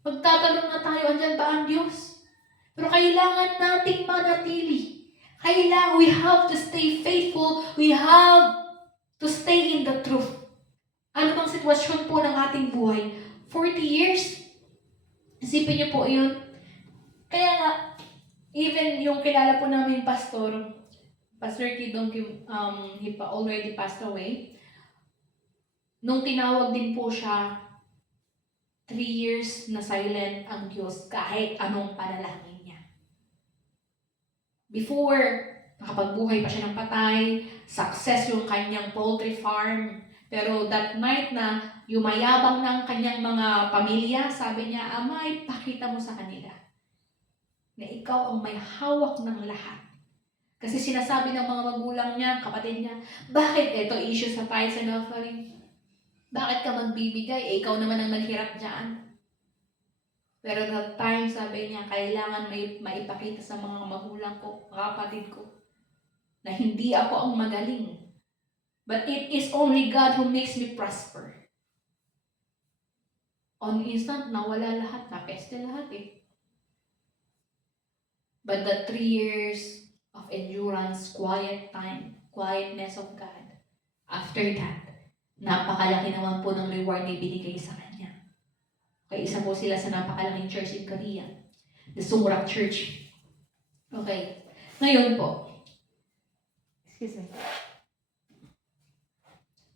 magtatanong na tayo, andyan ba ang Diyos? Pero kailangan nating manatili. We have to stay faithful. We have to stay in the truth. Ano bang sitwasyon po ng ating buhay? 40 years? Isipin niyo po yun. Kaya nga, even yung kilala po namin Pastor Kidong, he already passed away. Nung tinawag din po siya, 3 years na silent ang Diyos kahit anong panalangin niya. Before, nakapagbuhay pa siya ng patay, success yung kanyang poultry farm. Pero that night na yumayabang ng kanyang mga pamilya, sabi niya, Ama, ipakita mo sa kanila na ikaw ang may hawak ng lahat. Kasi sinasabi ng mga magulang niya, kapatid niya, bakit ito issue sa tithes and offering? Bakit ka magbibigay? Ikaw naman ang naghirap dyan. Pero that time, sabi niya, kailangan maipakita sa mga magulang ko, mga kapatid ko, na hindi ako ang magaling. But it is only God who makes me prosper. On instant, nawala lahat, napeste lahat eh. But the 3 years of endurance, quietness of God, after that, napakalaki naman po ng reward na ibinigay sa kanya. Okay, isa po sila sa napakalaking church in Korea, the Sungrak Church. Okay, ngayon po, excuse me,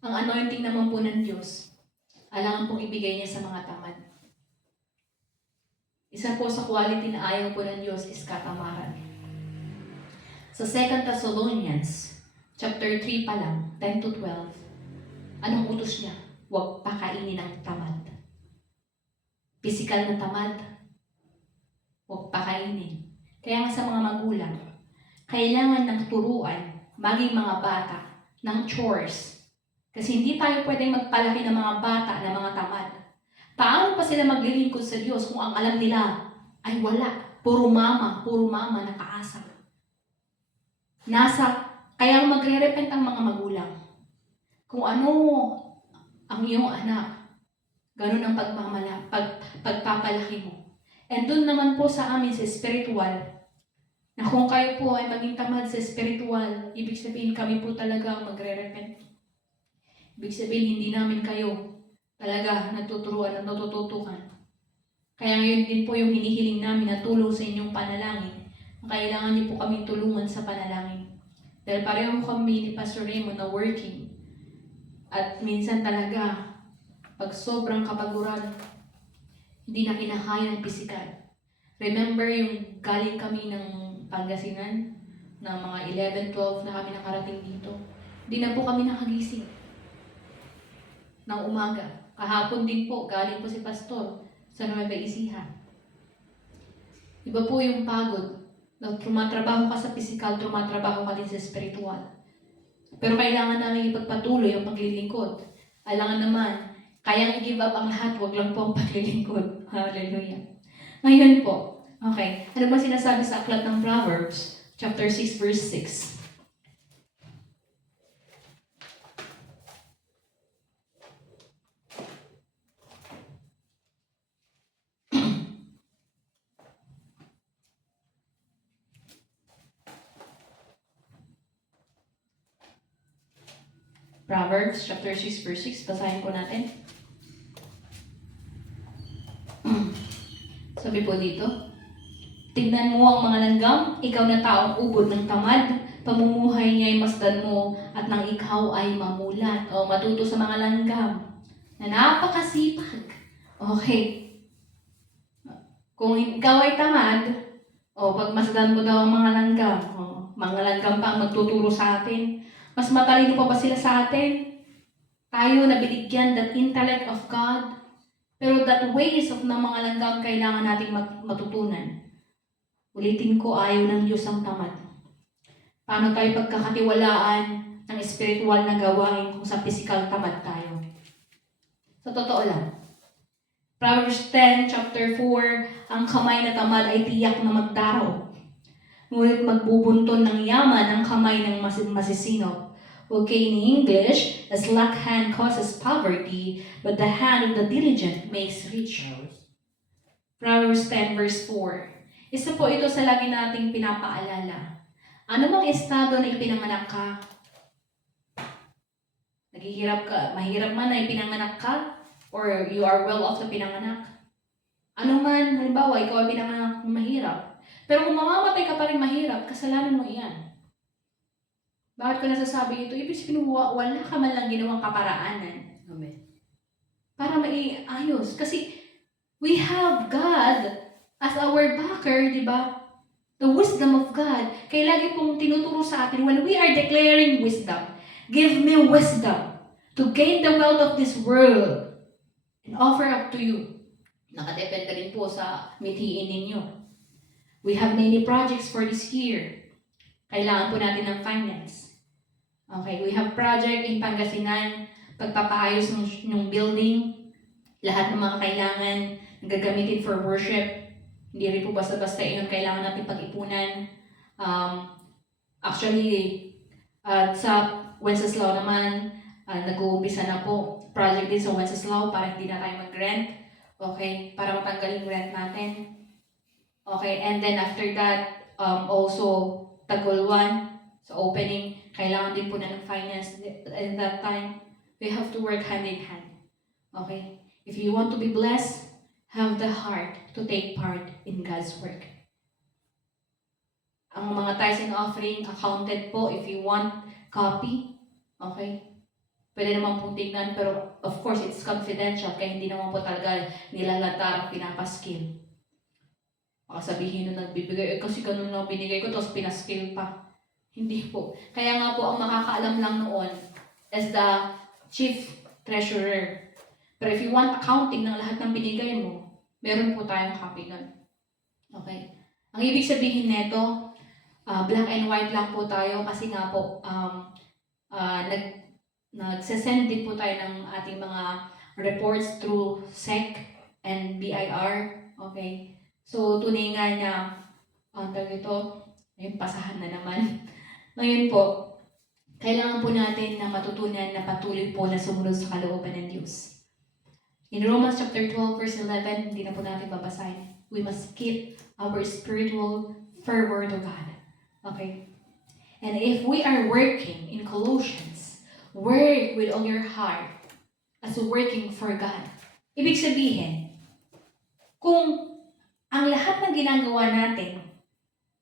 ang anointing naman po ng Diyos, alangan pong ibigay niya sa mga tamad. Isa po sa quality na ayaw po ng Diyos is katamaran. Sa 2 Thessalonians, chapter 3 pa lang, 10 to 12, anong utos niya? Huwag pakainin ng tamad. Physical na tamad, huwag pakainin. Kaya nga sa mga magulang, kailangan ng turuan, maging mga bata, ng chores. Kasi hindi tayo pwedeng magpalaki ng mga bata na mga tamad. Paano pa sila maglilingkod sa Diyos kung ang alam nila ay wala? Puro mama nakaasa. Kaya magre-repent ang mga magulang. Kung ano ang iyong anak, ganun ang pagpapalaki mo. And doon naman po sa amin sa spiritual, na kung kayo po ay maging tamad sa spiritual, ibig sabihin kami po talaga magre-repent. Ibig sabihin hindi namin kayo talaga natuturuan at natututukan. Kaya ngayon din po yung hinihiling namin na tulong sa inyong panalangin. Kailangan niyo po kami tulungan sa panalangin. Dahil pareho kami ni Pastor Raymond na working. At minsan talaga, pag sobrang kapaguran, Hindi na kinahaya ng pisikal. Remember yung galing kami ng Pangasinan, na mga 11, 12 na kami nakarating dito. Hindi na po kami nakagising ng umaga. Kahapon din po, galing po si Pastor sa Nueva Ecija. Iba po yung pagod. Na tumatrabaho ka sa physical, tumatrabaho ka din sa spiritual. Pero kailangan namin ipagpatuloy ang paglilingkod. Kailangan naman, kayang i-give up ang lahat, wag lang po ang paglilingkod. Hallelujah. Ngayon po, okay, ano ba sinasabi sa aklat ng Proverbs, chapter 6, verse 6? Proverbs chapter 6, verse 6, basahin po natin. Sabi po dito, tignan mo ang mga langgam, ikaw na taong ubod ng tamad, pamumuhay niya'y masdan mo, at nang ikaw ay mamulat o matuto sa mga langgam na napakasipag. Okay. Kung ikaw ay tamad, pagmasdan mo daw ang mga langgam, mga langgam pa ang magtuturo sa atin. Mas matalino pa ba sila sa atin? Tayo na binigyan that intellect of God. Pero that ways of ng mga langgam kailangan nating matutunan. Ulitin ko, ayaw ng Diyos ang tamad. Paano tayo pagkakatiwalaan ng spiritual na gawain kung sa physical tamad tayo? Sa totoo lang. Proverbs 10, chapter 4, ang kamay na tamad ay tiyak na magdaraw. Ngunit magbubunton ng yaman ang kamay ng masisino. Okay, in English, a slack hand causes poverty, but the hand of the diligent makes rich. Proverbs 10 verse 4. Isa po ito sa lagi nating pinapaalala. Ano mang estado na ipinanganak ka? Naghihirap ka, mahirap man na ipinanganak ka? Or you are well off na pinanganak? Ano man, halimbawa, ikaw ay pinanganak ng mahirap. Pero kung mamamatay ka pa rin mahirap, kasalanan mo iyan. Bakit ko nasasabi ito? Ibig sabihin, wala ka man lang ginawang kaparaanan. Amen. Para maiayos. Kasi we have God as our backer, di ba? The wisdom of God. Kaya lagi pong tinuturo sa atin, when we are declaring wisdom, give me wisdom to gain the wealth of this world and offer up to you. Nakadepende rin po sa mithiin ninyo. We have many projects for this year. Kailangan po natin ng finance. Okay, we have project in Pangasinan, pagpapaayos ng building, lahat ng mga kailangan gagamitin for worship. Hindi rin po basta-basta yun kailangan natin pag-ipunan. Actually, sa Wenceslao naman, nag-uumpisa na po project din sa Wenceslao para hindi na tayo mag-rent. Okay, para matanggal yung rent natin. Okay, and then after that, also Tagulwan, sa opening, kailangan din po na ng finance. At that time, we have to work hand in hand. Okay? If you want to be blessed, have the heart to take part in God's work. Ang mga tithes and offering, accounted po if you want copy. Okay? Pwede naman pong tignan, pero of course, it's confidential, kaya hindi naman po talaga nilalatar ang pinapaskill. Baka sabihin nung nagbibigay, kasi ganun lang binigay ko, tapos pinaskill pa. Hindi po. Kaya nga po, ang makakaalam lang noon as the chief treasurer. Pero if you want accounting ng lahat ng binigay mo, meron po tayong copy nun. Okay? Ang ibig sabihin nito, black and white lang po tayo kasi nga po, nagsasend din po tayo ng ating mga reports through SEC and BIR. Okay? So, tunay nga na, yung pasahan na naman. Ngayon po, kailangan po natin na matutunan na patuloy po na sumunod sa kalooban ng Diyos. In Romans chapter 12, verse 11, hindi na po natin babasahin. We must keep our spiritual fervor to God. Okay? And if we are working in Colossians, work with all your heart as working for God. Ibig sabihin, kung ang lahat ng ginagawa natin,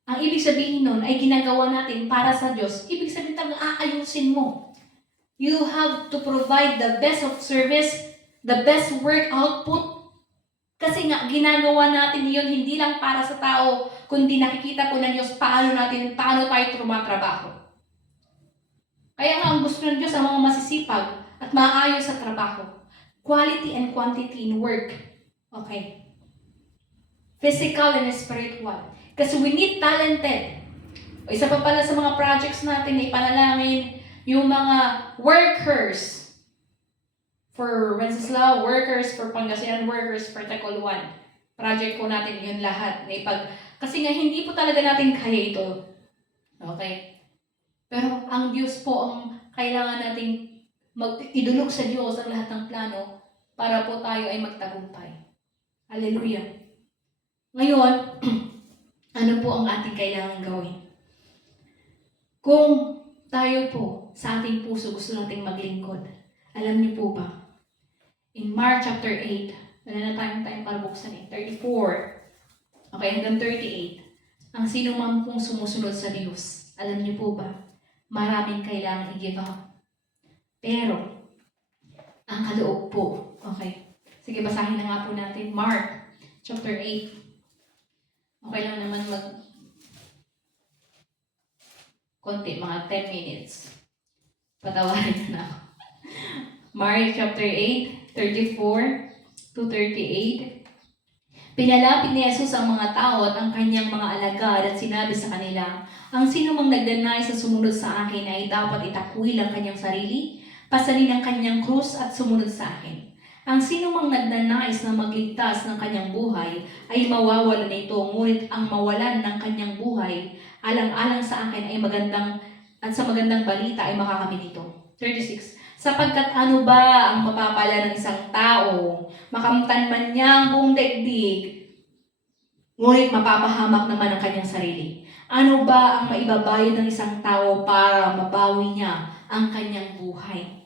ang ibig sabihin nun ay ginagawa natin para sa Diyos, ibig sabihin talagang aayusin mo. You have to provide the best of service, the best work output Kasi nga, ginagawa natin yun hindi lang para sa tao, kundi nakikita po ng Diyos paano tayo tumatrabaho. Kaya nga ang gusto ng Diyos ang mga masisipag at maayos sa trabaho. Quality and quantity in work. Okay. Physical and spiritual. Kasi we need talented. O isa pa pala sa mga projects natin, ipanalangin yung mga workers for Wenceslao, workers for Pangasinan, workers for Tacloban. Project po natin yun lahat. Kasi nga hindi po talaga natin kaya ito. Okay? Pero ang Diyos po ang kailangan nating idulog sa Diyos ang lahat ng plano para po tayo ay magtagumpay. Hallelujah. Ngayon, ano po ang ating kailangan gawin? Kung tayo po sa ating puso gusto nating maglingkod, alam niyo po ba, in Mark chapter 8, wala na tayong time para buksan 34, okay, hanggang 38, ang sino man pong sumusunod sa Diyos, alam niyo po ba, maraming kailangan i-give up. Pero, ang kaloob po, okay, sige basahin na nga po natin, Mark chapter 8, okay lang naman konti, mga 10 minutes. Patawarin na ako. Mark chapter 8, 34 to 38. Pinalapit ni Jesus ang mga tao at ang kanyang mga alagad at sinabi sa kanila, ang sino mang nagdanay sa sumunod sa akin ay dapat itakwil ang kanyang sarili, pasanin ang kanyang krus at sumunod sa akin. Ang sino mang nagnanais na magligtas ng kanyang buhay ay mawawalan nito, ngunit ang mawalan ng kanyang buhay alang-alang sa akin ay sa magandang balita ay makakamit nito. 36. Sapagkat ano ba ang mapapala ng isang tao, makamtan man niya ang buong daigdig, ngunit mapapahamak naman ang kanyang sarili. Ano ba ang maibabayad ng isang tao para mabawi niya ang kanyang buhay?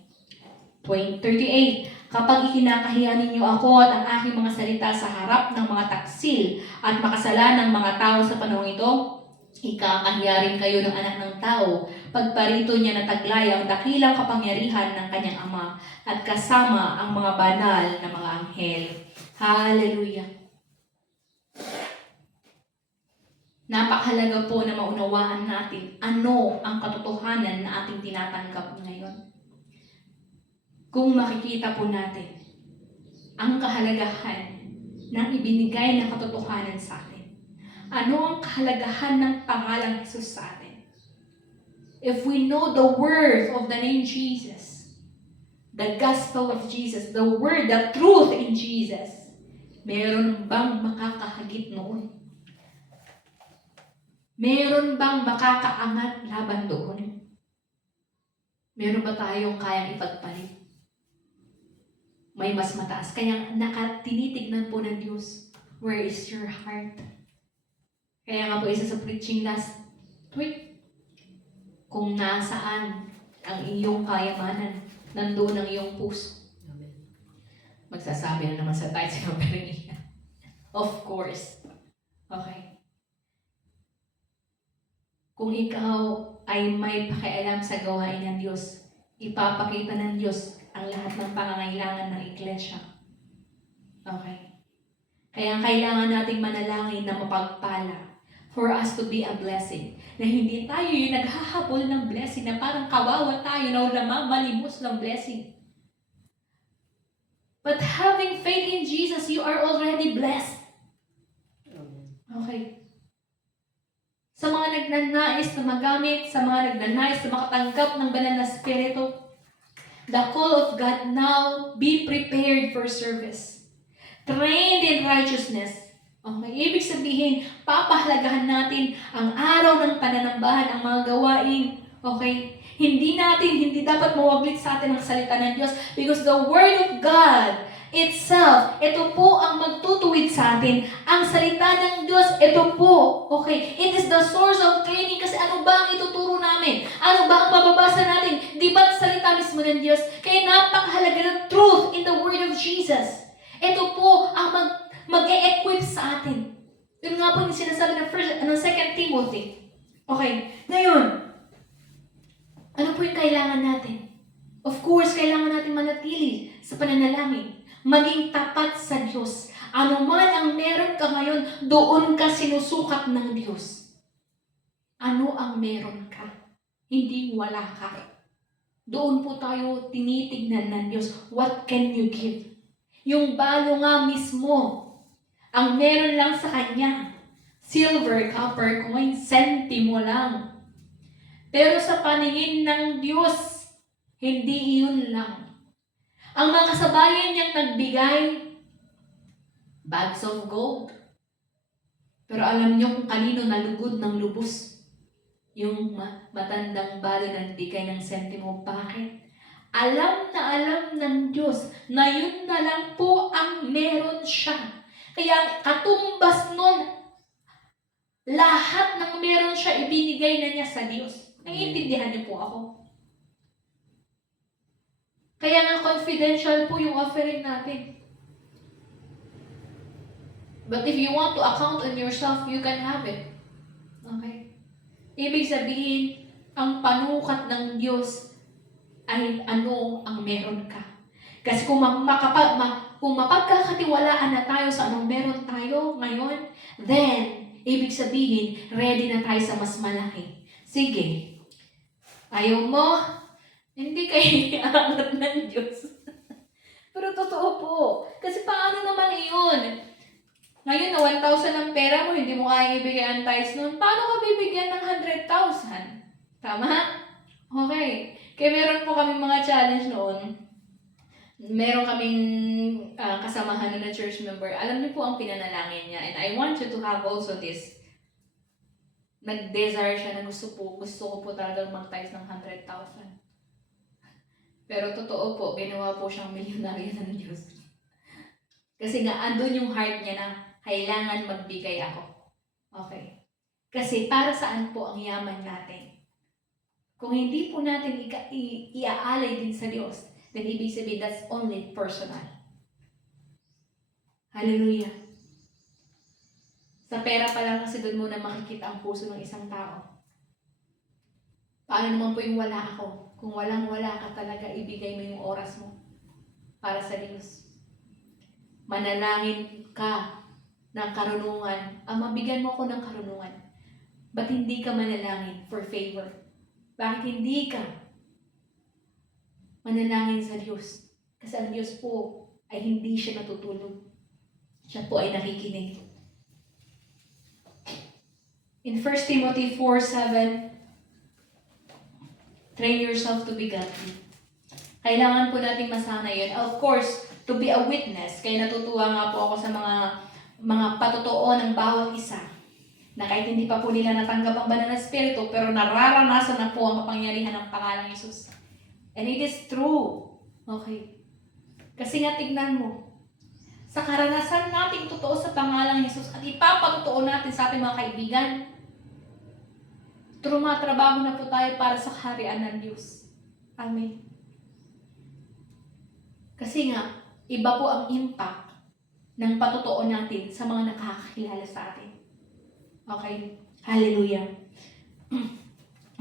38. Kapag ikinakahiya ninyo ako at ang aking mga salita sa harap ng mga taksil at makasalanang mga tao sa panahon ito, ikakahiya rin kayo ng anak ng tao pagparito niya na taglay ang dakilang kapangyarihan ng kanyang ama at kasama ang mga banal na mga anghel. Hallelujah! Napakahalaga po na maunawaan natin ano ang katotohanan na ating tinatanggap ngayon. Kung makikita po natin ang kahalagahan ng ibinigay na katotohanan sa atin. Ano ang kahalagahan ng pangalang Jesus sa atin? If we know the worth of the name Jesus, the gospel of Jesus, the word, the truth in Jesus, meron bang makakahagit noon? Meron bang makakaangat laban doon? Meron ba tayong kayang ipagpalit? May mas mataas. Kaya tinitignan po ng Diyos, where is your heart? Kaya nga po isa sa preaching last week, kung nasaan ang iyong kayamanan, nandoon ang iyong puso. Amen. Magsasabi na naman sa tayo sa kapaligiran. Of course. Okay. Kung ikaw ay may pakialam sa gawain ng Diyos, ipapakita ng Diyos ang lahat ng pangangailangan ng iglesia. Okay? Kaya kailangan nating manalangin na mapagpala for us to be a blessing. Na hindi tayo yung naghahabol ng blessing, na parang kawawa tayo na namamalimos ng blessing. But having faith in Jesus, you are already blessed. Okay? Sa mga nagnanais na magamit, sa mga nagnanais na makatanggap ng banal na spirito, the call of God now, be prepared for service. Trained in righteousness. Okay, ibig sabihin, papahalagahan natin ang araw ng pananambahan, ang mga gawain. Okay? Hindi dapat mawaglit sa atin ang salita ng Diyos because the Word of God itself, ito po ang magtutuwid sa atin. Ang salita ng Diyos, ito po. Okay? It is the source of training kasi ano ba ang ituturo namin? Ano ba ang mababasa natin? Di ba salita mismo ng Diyos? Kaya napakahalaga ng truth in the Word of Jesus. Ito po ang mag-e-equip sa atin. Yun nga po yung sinasabi ng 2 Timothy. Okay? Ngayon, ano po yung kailangan natin? Of course, kailangan natin manatili sa pananalangin. Maging tapat sa Diyos. Ano man ang meron ka ngayon, doon ka sinusukat ng Diyos. Ano ang meron ka? Hindi wala ka. Doon po tayo tinitignan ng Diyos. What can you give? Yung balo nga mismo, ang meron lang sa Kanya, silver, copper, coin, sentimo lang. Pero sa paningin ng Diyos, hindi iyon lang. Ang mga kasabayan niyang nagbigay, bags of gold. Pero alam niyo kung kanino nalugod ng lubos yung matandang balo ng bigay ng sentimo. Bakit? Alam ng Diyos na yun na lang po ang meron siya. Kaya katumbas nun, lahat ng meron siya ibinigay na niya sa Diyos. Naiintindihan niyo po ako? Kaya nga confidential po yung offering natin. But if you want to account on yourself, you can have it. Okay? Ibig sabihin, ang panukat ng Diyos ay ano ang meron ka. Kasi kung mapagkakatiwalaan na tayo sa anong meron tayo ngayon, then, ibig sabihin, ready na tayo sa mas malaki. Sige. Ayaw mo? Hindi kayo iaangat ng Diyos. Pero totoo po. Kasi paano naman iyon? Ngayon na 1,000 ang pera mo, hindi mo kaya ibigay ang tithes nun. Paano ka bibigyan ng 100,000? Tama? Okay. Kaya meron po kami mga challenge noon. Meron kaming kasamahan na church member. Alam niyo po ang pinanalangin niya. And I want you to have also this. Nag-desire siya na gusto ko po talagang mag-tithes ng 100,000. Pero totoo po, ginawa po siyang milyonaryo ng Diyos. Kasi nga, andun yung heart niya na kailangan magbigay ako. Okay. Kasi para saan po ang yaman natin? Kung hindi po natin iaalay din sa Diyos, then ibig sabihin that's only personal. Hallelujah. Sa pera pa lang kasi doon muna makikita ang puso ng isang tao. Paano naman po yung wala ako? Kung walang-wala ka talaga, ibigay mo yung oras mo para sa Diyos. Manalangin ka ng karunungan. Mabigyan mo ako ng karunungan. Ba't hindi ka manalangin for favor? Bakit hindi ka manalangin sa Diyos? Kasi ang Diyos po ay hindi siya natutulog. Siya po ay nakikinig. In 1 Timothy 4:7, train yourself to be godly. Kailangan po natin masana yun. Of course, to be a witness. Kaya natutuwa nga po ako sa mga patotoo ng bawat isa. Na kahit hindi pa po nila natanggap ang banal na espiritu, pero nararanasan na po ang kapangyarihan ng pangalan ng Jesus. And it is true. Okay. Kasi nga tignan mo, sa karanasan nating totoo sa pangalan ng Jesus at ipapatotoo natin sa ating mga kaibigan, trumatrabaho na po tayo para sa kaharian ng Diyos. Amen. Kasi nga, iba po ang impact ng patotoo natin sa mga nakakakilala sa atin. Okay? Hallelujah.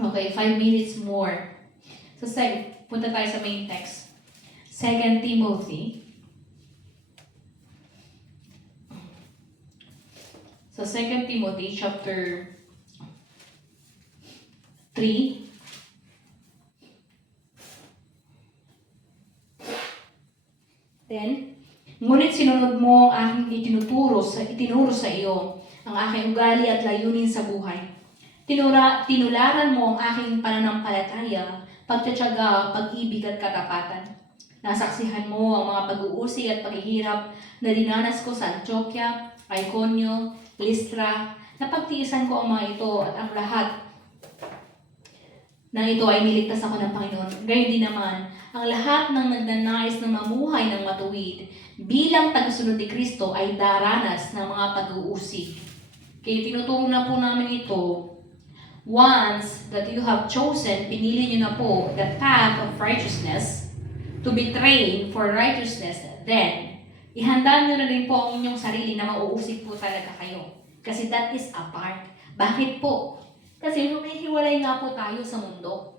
Okay, 5 minutes more. So, punta tayo sa main text. 2 Timothy. So, 2 Timothy chapter 3. Then, ngunit sinunod mo ang aking itinuro sa iyo, ang aking ugali at layunin sa buhay. Tinularan mo ang aking pananampalataya, pagtitiyaga, pag-ibig at katapatan. Nasaksihan mo ang mga pag-uusig at paghihirap na dinanas ko sa Antioquia, Iconio, Lystra. Napagtiisan ko ang mga ito at ang lahat na ito ay niligtas ako ng Panginoon. Gayon din naman, ang lahat ng nagnanais na mamuhay ng matuwid bilang tagasunod ni Kristo ay daranas ng mga pag-uusig. Kaya tinuturo na po namin ito. Once that you have chosen, pinili nyo na po the path of righteousness to be trained for righteousness, then ihanda nyo na rin po ang inyong sarili na mauusig po talaga kayo. Kasi that is a part. Bakit po? Kasi humihiwalay nga po tayo sa mundo.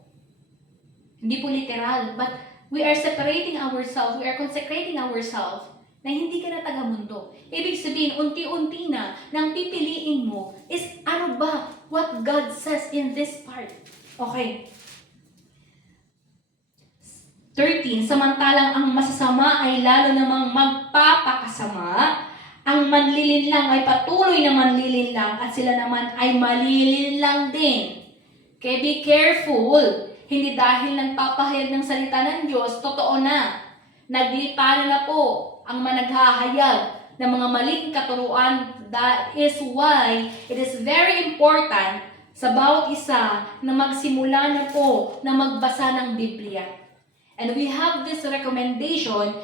Hindi po literal, but we are separating ourselves, we are consecrating ourselves na hindi ka na taga-mundo. Ibig sabihin, unti-unti na nang pipiliin mo is ano ba what God says in this part. Okay. 13, samantalang ang masasama ay lalo namang magpapakasama, ang manlilinlang ay patuloy na manlilinlang at sila naman ay malilinlang din. Kaya be careful, hindi dahil nagpapahayag ng salita ng Diyos, totoo na. Naglipa na po ang managhahayag ng mga maling katuruan. That is why it is very important sa bawat isa na magsimula na po na magbasa ng Biblia. And we have this recommendation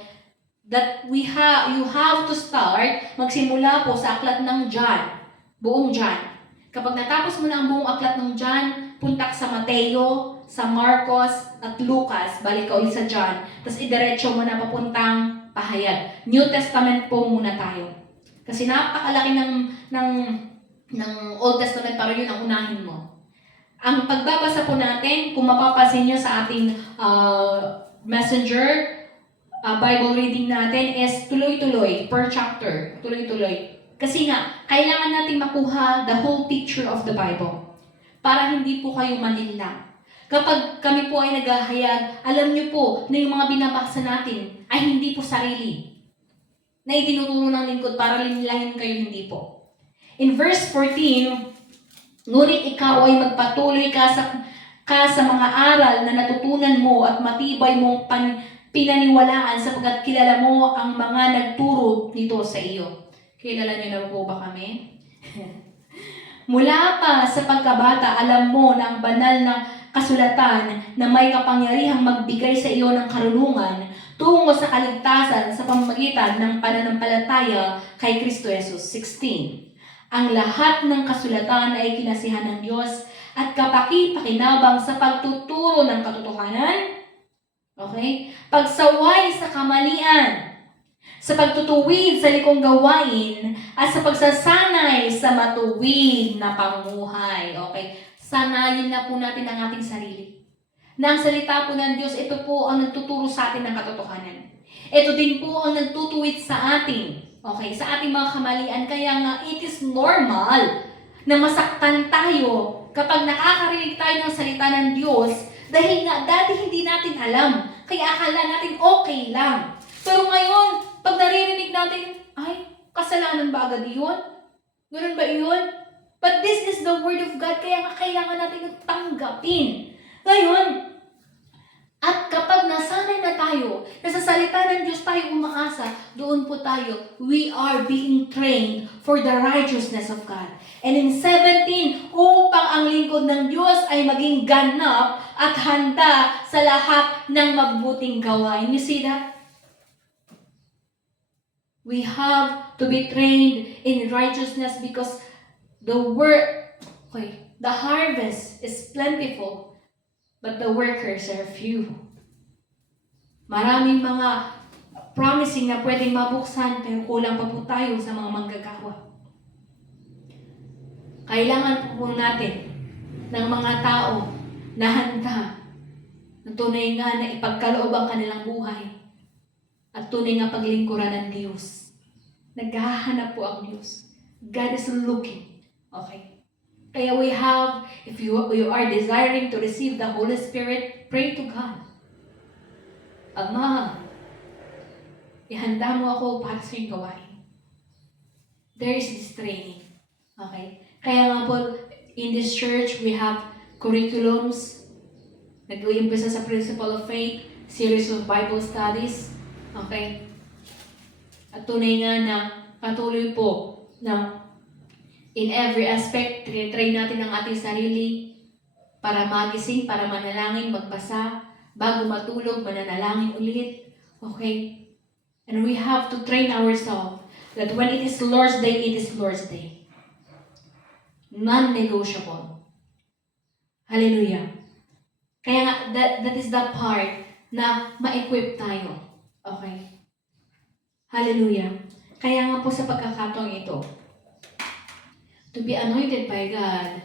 that you have to start magsimula po sa aklat ng John, buong John. Kapag natapos mo na ang buong aklat ng John, punta ka sa Mateo, sa Marcos, at Lucas, balik ka ulit sa John, tapos idiretso mo na papuntang pahayag. New Testament po muna tayo. Kasi napakalaki ng Old Testament para yun ang unahin mo. Ang pagbabasa po natin, kung mapapansin nyo sa ating messenger, Bible reading natin is tuloy-tuloy, per chapter, tuloy-tuloy. Kasi nga, kailangan natin makuha the whole picture of the Bible para hindi po kayo malinlang. Kapag kami po ay naghahayag, alam niyo po na yung mga binabasa natin ay hindi po sarili na itinuturo ng lingkod para linlangin kayo, hindi po. In verse 14, ngunit ikaw ay magpatuloy ka sa mga aral na natutunan mo at matibay mong pinaniwalaan sapagkat kilala mo ang mga nagturo nito sa iyo. Kilala niyo na po ba kami? Mula pa sa pagkabata, alam mo na ang banal na kasulatan na may kapangyarihang magbigay sa iyo ng karunungan tungo sa kaligtasan sa pamamagitan ng pananampalataya kay Kristo Jesus. 16. Ang lahat ng kasulatan ay kinasihan ng Diyos at kapaki-pakinabang sa pagtuturo ng katotohanan, okay? Pagsaway sa kamalian, sa pagtutuwid sa likong gawain, at sa pagsasanay sa matuwid na pamuhay. Okay? Sanayin na po natin ang ating sarili. Na ang salita po ng Diyos, ito po ang nagtuturo sa atin ng katotohanan. Ito din po ang nagtutuwid sa atin. Okay? Sa ating mga kamalian. Kaya nga, it is normal na masaktan tayo kapag nakakarinig tayo ng salita ng Diyos dahil nga dati hindi natin alam. Kaya akala natin okay lang. Pero ngayon, pag naririnig natin, ay, kasalanan ba agad yun? Ganun ba yun? But this is the Word of God, kaya nga kailangan natin tanggapin. Ngayon, at kapag nasanay na tayo, na sa salita ng Diyos tayo umaasa, doon po tayo, we are being trained for the righteousness of God. And in 17, upang ang lingkod ng Diyos ay maging ganap at handa sa lahat ng mabuting gawain. You see that? We have to be trained in righteousness because the harvest is plentiful, but the workers are few. Maraming mga promising na pwedeng mabuksan, pero kulang pa po tayo sa mga manggagawa. Kailangan po natin ng mga tao na handa, na tunay nga na ipagkaloob ang kanilang buhay, at tunay nga paglingkuran ng Diyos. Naghahanap po ang Diyos. God is looking. Okay? Kaya if you are desiring to receive the Holy Spirit, pray to God. Ama, ihanda mo ako para sa iyong gawain. There is this training. Okay? Kaya nga po, in this church, we have curriculums. Nag-uimpisa sa Principle of Faith, series of Bible studies. Okay? At tunay nga na patuloy po na in every aspect, try natin ang ating sarili para magising, para manalangin, magbasa, bago matulog, mananalangin ulit. Okay? And we have to train ourselves that when it is Lord's Day, it is Lord's Day. Non-negotiable. Hallelujah. Kaya nga, that is the part na ma-equip tayo. Okay? Hallelujah. Kaya nga po sa pagkakataong ito, to be anointed by God,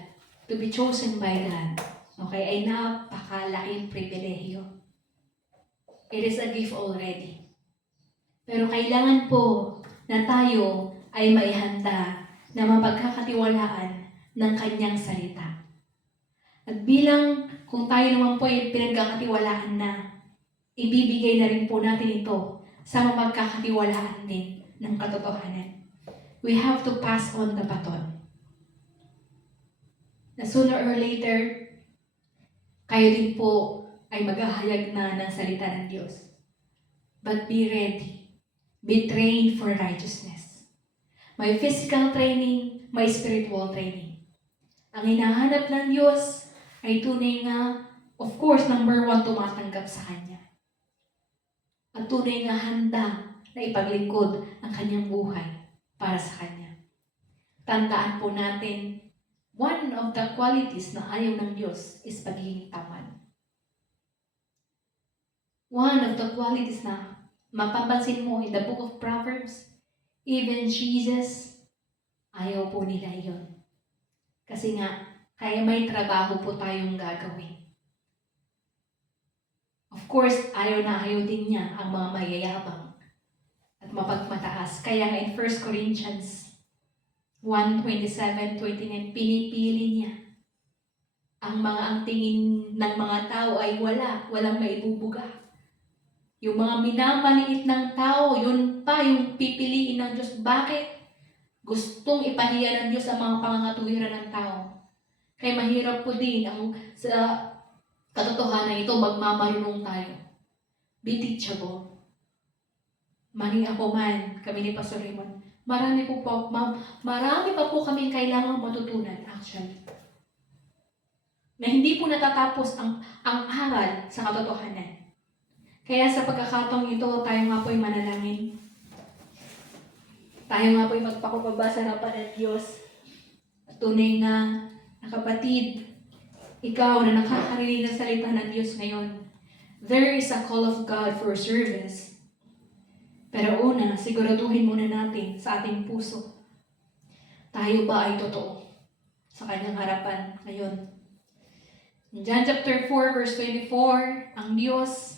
to be chosen by God, okay, ay napakalaking pribilehiyo. It is a gift already. Pero kailangan po na tayo ay maihanda na mapagkakatiwalaan ng kanyang salita. At bilang kung tayo naman po ay pinagkakatiwalaan na, ibibigay na rin po natin ito sa mapagkakatiwalaan din ng katotohanan. We have to pass on the baton. Na sooner or later, kayo din po ay maghahayag na ng salita ng Diyos. But be ready. Be trained for righteousness. May physical training, may spiritual training. Ang hinahanap ng Diyos ay tunay nga, of course, number 1, tumatanggap sa Kanya. At tunay nga handa na ipaglingkod ang kanyang buhay para sa Kanya. Tandaan po natin, one of the qualities na ayaw ng Diyos is pagiging tamad. One of the qualities na mapapansin mo in the book of Proverbs, even Jesus, ayaw po nila yon. Kasi nga, kaya may trabaho po tayong gagawin. Of course, ayaw na ayaw din niya ang mga mayayabang at mapagmataas. Kaya nga in 1 Corinthians 1:27-29, pinipili niya ang tingin ng mga tao ay walang maibubuga. Yung mga minamaliit ng tao, yun pa yung pipiliin ng Diyos. Bakit? Gustong ipahiya ng Diyos ang mga pangangatuwiran ng tao. Kaya mahirap po din sa katotohanan ito, magmamarunong tayo. Be teachable. Maging ako man, kami ni Pastor Raymond, marami pa po kami kailangang matutunan actually. Na hindi po natatapos ang aral sa katotohanan. Kaya sa pagkakataong ito, tayo nga po'y manalangin. Tayo nga po'y magpakubaba sa harapan ng Diyos. At tunay na kapatid, ikaw na nakakarinig ng salita ng Diyos ngayon, there is a call of God for service. Pero una, siguraduhin muna natin sa ating puso. Tayo ba ay totoo sa kanyang harapan ngayon? In John chapter 4, verse 24, ang Diyos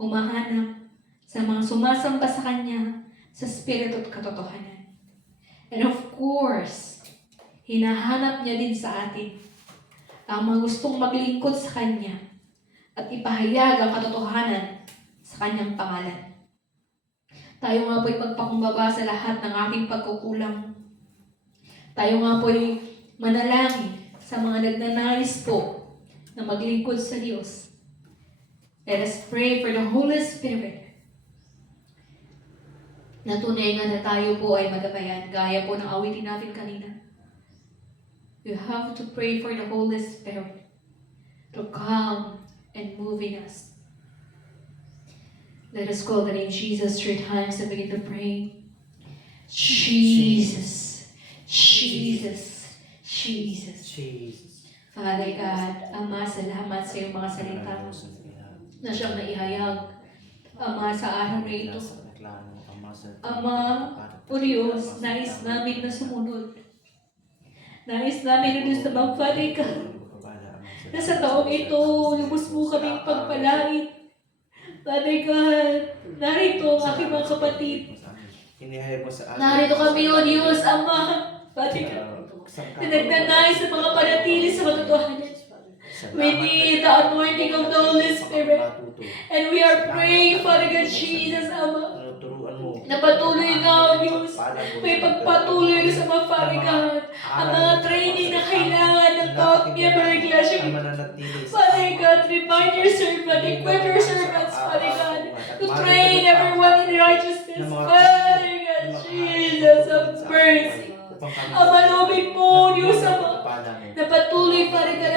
humahanap sa mga sumasamba sa Kanya sa spirito at katotohanan. And of course, hinahanap niya din sa atin ang mga gustong maglingkod sa Kanya at ipahayag ang katotohanan sa Kanyang pangalan. Tayo nga po'y magpakumbaba sa lahat ng ating pagkukulang. Tayo nga po'y manalangin sa mga nagnanais po na maglingkod sa Diyos. Let us pray for the Holy Spirit. Na tunay nga na tayo po ay magabayan, gaya po ng awitin natin kanina. You have to pray for the Holy Spirit to come and move in us. Let us call the name Jesus 3 times and begin to pray. Jesus, Jesus, Jesus. Father God, Ama, salamat sa iyong mga salita na siyang naihayag, Ama, sa araw na ito. Ama, o Diyos, nais namin na sumunod. Nais namin na Diyos na magpatay ka. Na sa taong ito, lubos mo kaming pagpalain. Father God, narito ang aking mga kapatid. Narito kami, O Diyos, Ama, Father God, na nagnanais sa mga panatili sa katotohanan. We need the anointing of the Holy Spirit. And we are praying, Father God, Jesus, Ama, na patuloy nga, O Diyos, may pagpatuloy sa mga Father God, ang mga training na kailangan ng bawat miyembro ng Iglesia. Father God, remind your servant, equip your servants, Father God, to train everyone in righteousness. Father God, Jesus, have mercy. Amalobin mo, Diyos, Ama, na patuloy, Father God,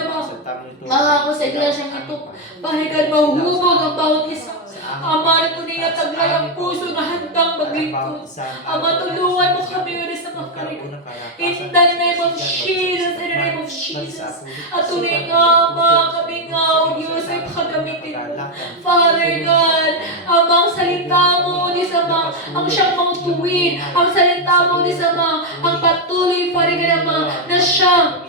Ama, sa iglesyang ito, Father God, mahuhubog ang bawat isa. Ama, na tunay na taglay ang puso na handang maglingkod. Ama, tulungan mo kami ulit sa mga karikot. In the name of Jesus, in the name of Jesus. At tunay nga, Ama, kami nga, O Diyos, ay pakagamitin mo. Father God, Ama, ang salita mo, Diyos, Ama, ang siyang mga tuwid. Ang salita mo, Diyos, Ama, ang patuloy, Father God, Ama, na siyang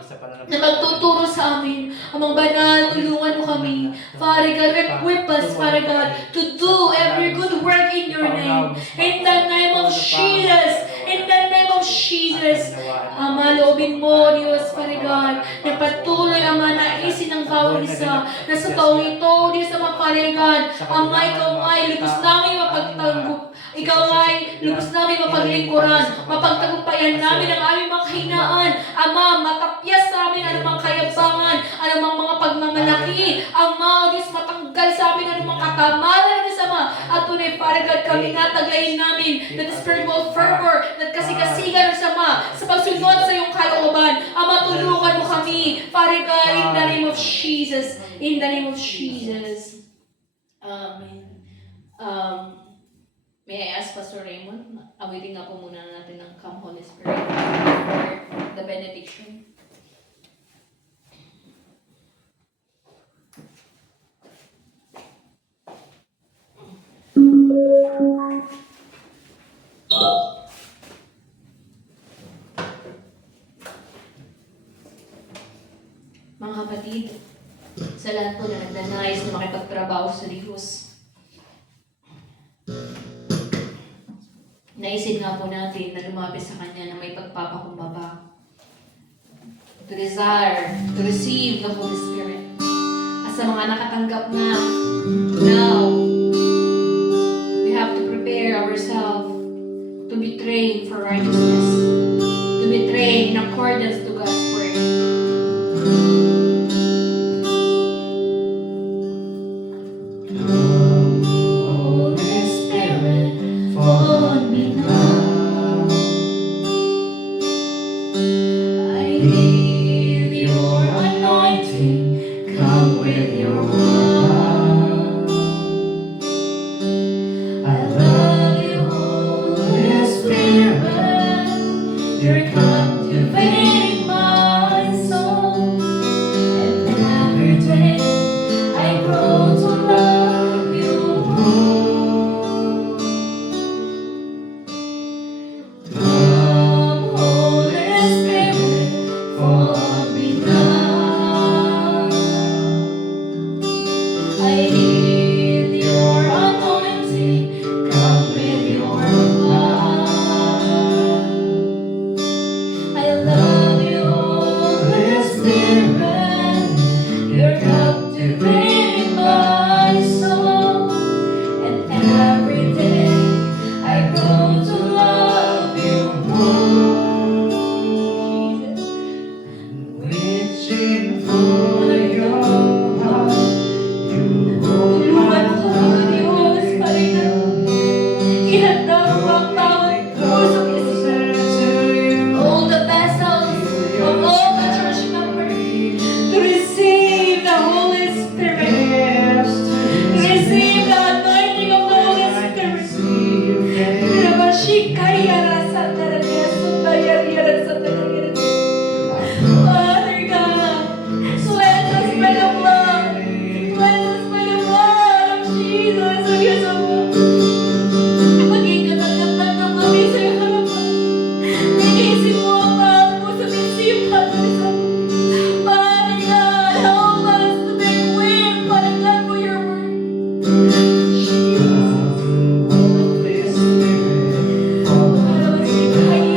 na magtuturo sa amin. Amang banal, tulungan mo kami. Father God, equip us, Father God, to do every good work in your name. In the name of Jesus. In the name of Jesus. Ama, loobin mo, Diyos, Father God, na patuloy, Ama, naisin ang bawat isa na sa taong ito, Diyos, Ama, Father God, Ama, ikaw ay lubos namin mapagtanggap. Ikaw ay lubos namin mapaglingkuran, mapagtagumpayan namin ang aming mga kahinaan. Ama, matapyas sa amin anumang kayabangan, anumang mga pagmamalaki. Ama, O Diyos, matanggal sa amin anumang katamaran ng sama. At tunay, Father God, kami nataglayin namin na the spiritual fervor, na kasigasigan ng sama sa pagsunod sa iyong kalooban. Ama, tulungan mo kami, Father God, in the name of Jesus. In the name of Jesus. Amen. May I ask Pastor Raymond, awitin nga po muna natin ng Come Holy Spirit for the benediction. Mga kapatid, sa lahat po na nagnanais na makipagtrabaho sa Diyos, naisin nga po natin na lumapit sa Kanya na may pagpapakumbaba. To desire, to receive the Holy Spirit. At sa mga nakatanggap na, now, we have to prepare ourselves to be trained for righteousness. To be trained in accordance to God's Word. Holy Spirit, fall on me now. I need your anointing. Come with your word. I love you, Holy Spirit. You're captivating my soul. And every day I grow to love you more. Come, Holy Spirit, fall on me now. I need your anointing. Come with your love. I love you, Holy Spirit. You're captivating my soul. And every day I grow to love you more. Reaching for your heart, you hold my Tulungan mo kami, Diyos, Panginoon. Ihanda mo ang bawat pusong isa. All the vessels of all the church members to receive the Holy Spirit. To receive the anointing of the Holy Spirit. Father God, cleanse us by the blood. Cleanse us by the blood of Jesus. O Diyos Ama, maging katanggap-tanggap kami sa iyong harapan. Linisin mo ang bawat puso at isipan, O Diyos Ama. Father God, help us to be equipped, Father God, for your word. Jesus. Holy Spirit, fall on me.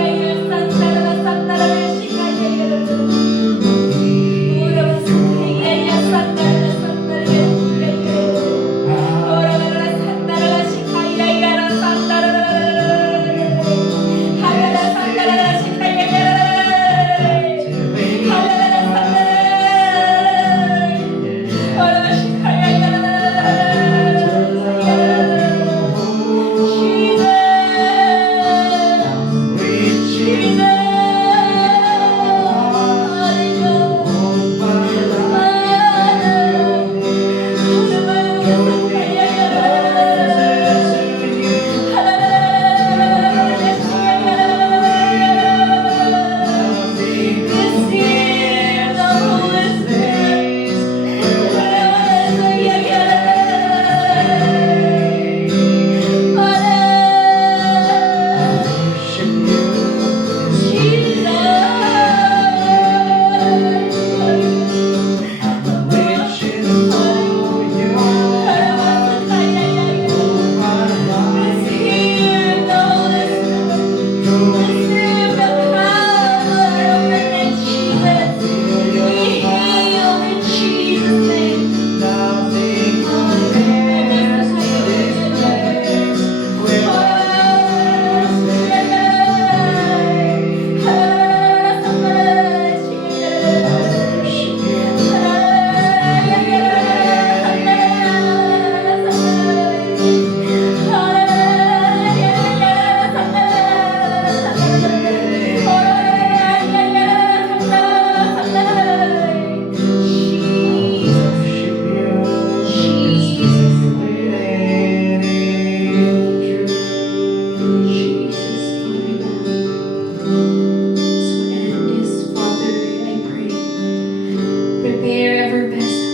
Receive the power of the name Jesus. Be healed in Jesus' name. Nothing compares to this place where I worship you. Worship you in spirit and in truth. Jesus, Father God. So end this, Father, I pray. Prepare every vessel.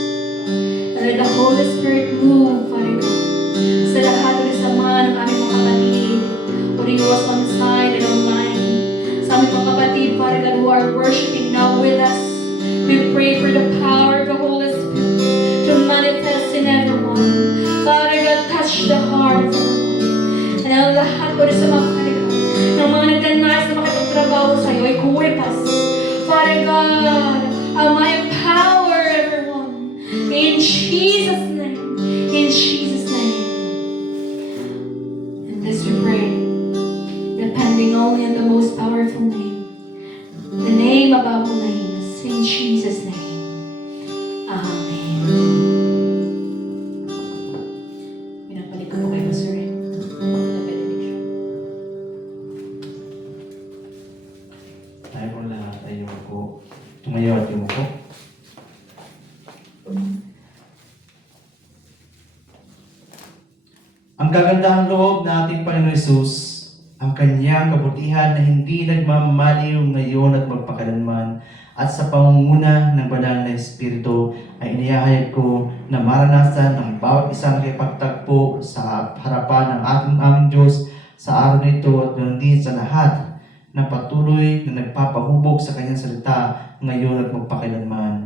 And let the Holy Spirit move, Father God. Sa lahat ng sama ng aming mga kapatid. Who was on site and online. Sa aming mga kapatid, Father God, who are worshiping now with us. We pray for the power of the Holy Spirit to manifest in everyone. Father God, touch the hearts. And ang lahat ko rin sa mga Father God, ng mga nagdanais na makipagtrabaho sa iyo, ikuwipas. Father God, empower everyone. In Jesus' name. In Jesus' name. And this we pray, depending only on the most powerful name. The name above all names. In Jesus' name. Amen. Pinapalik ko po kay Pastor Ren. The benediction. Tayo po lahat ay yumuko. Tumayo at yumuko. Ang kagandahang loob na ating Panginoon Hesus, ang kanyang kabutihan na hindi nagmamaliw ngayon at magpakailanman, at sa pangunguna ng banal na Espiritu ay inihahayag ko na maranasan ng bawat isang nakipagtagpo sa harapan ng ating aming Diyos sa araw na ito at ganoon din sa lahat na patuloy na nagpapahubog sa kanyang salita ngayon at magpakailanman.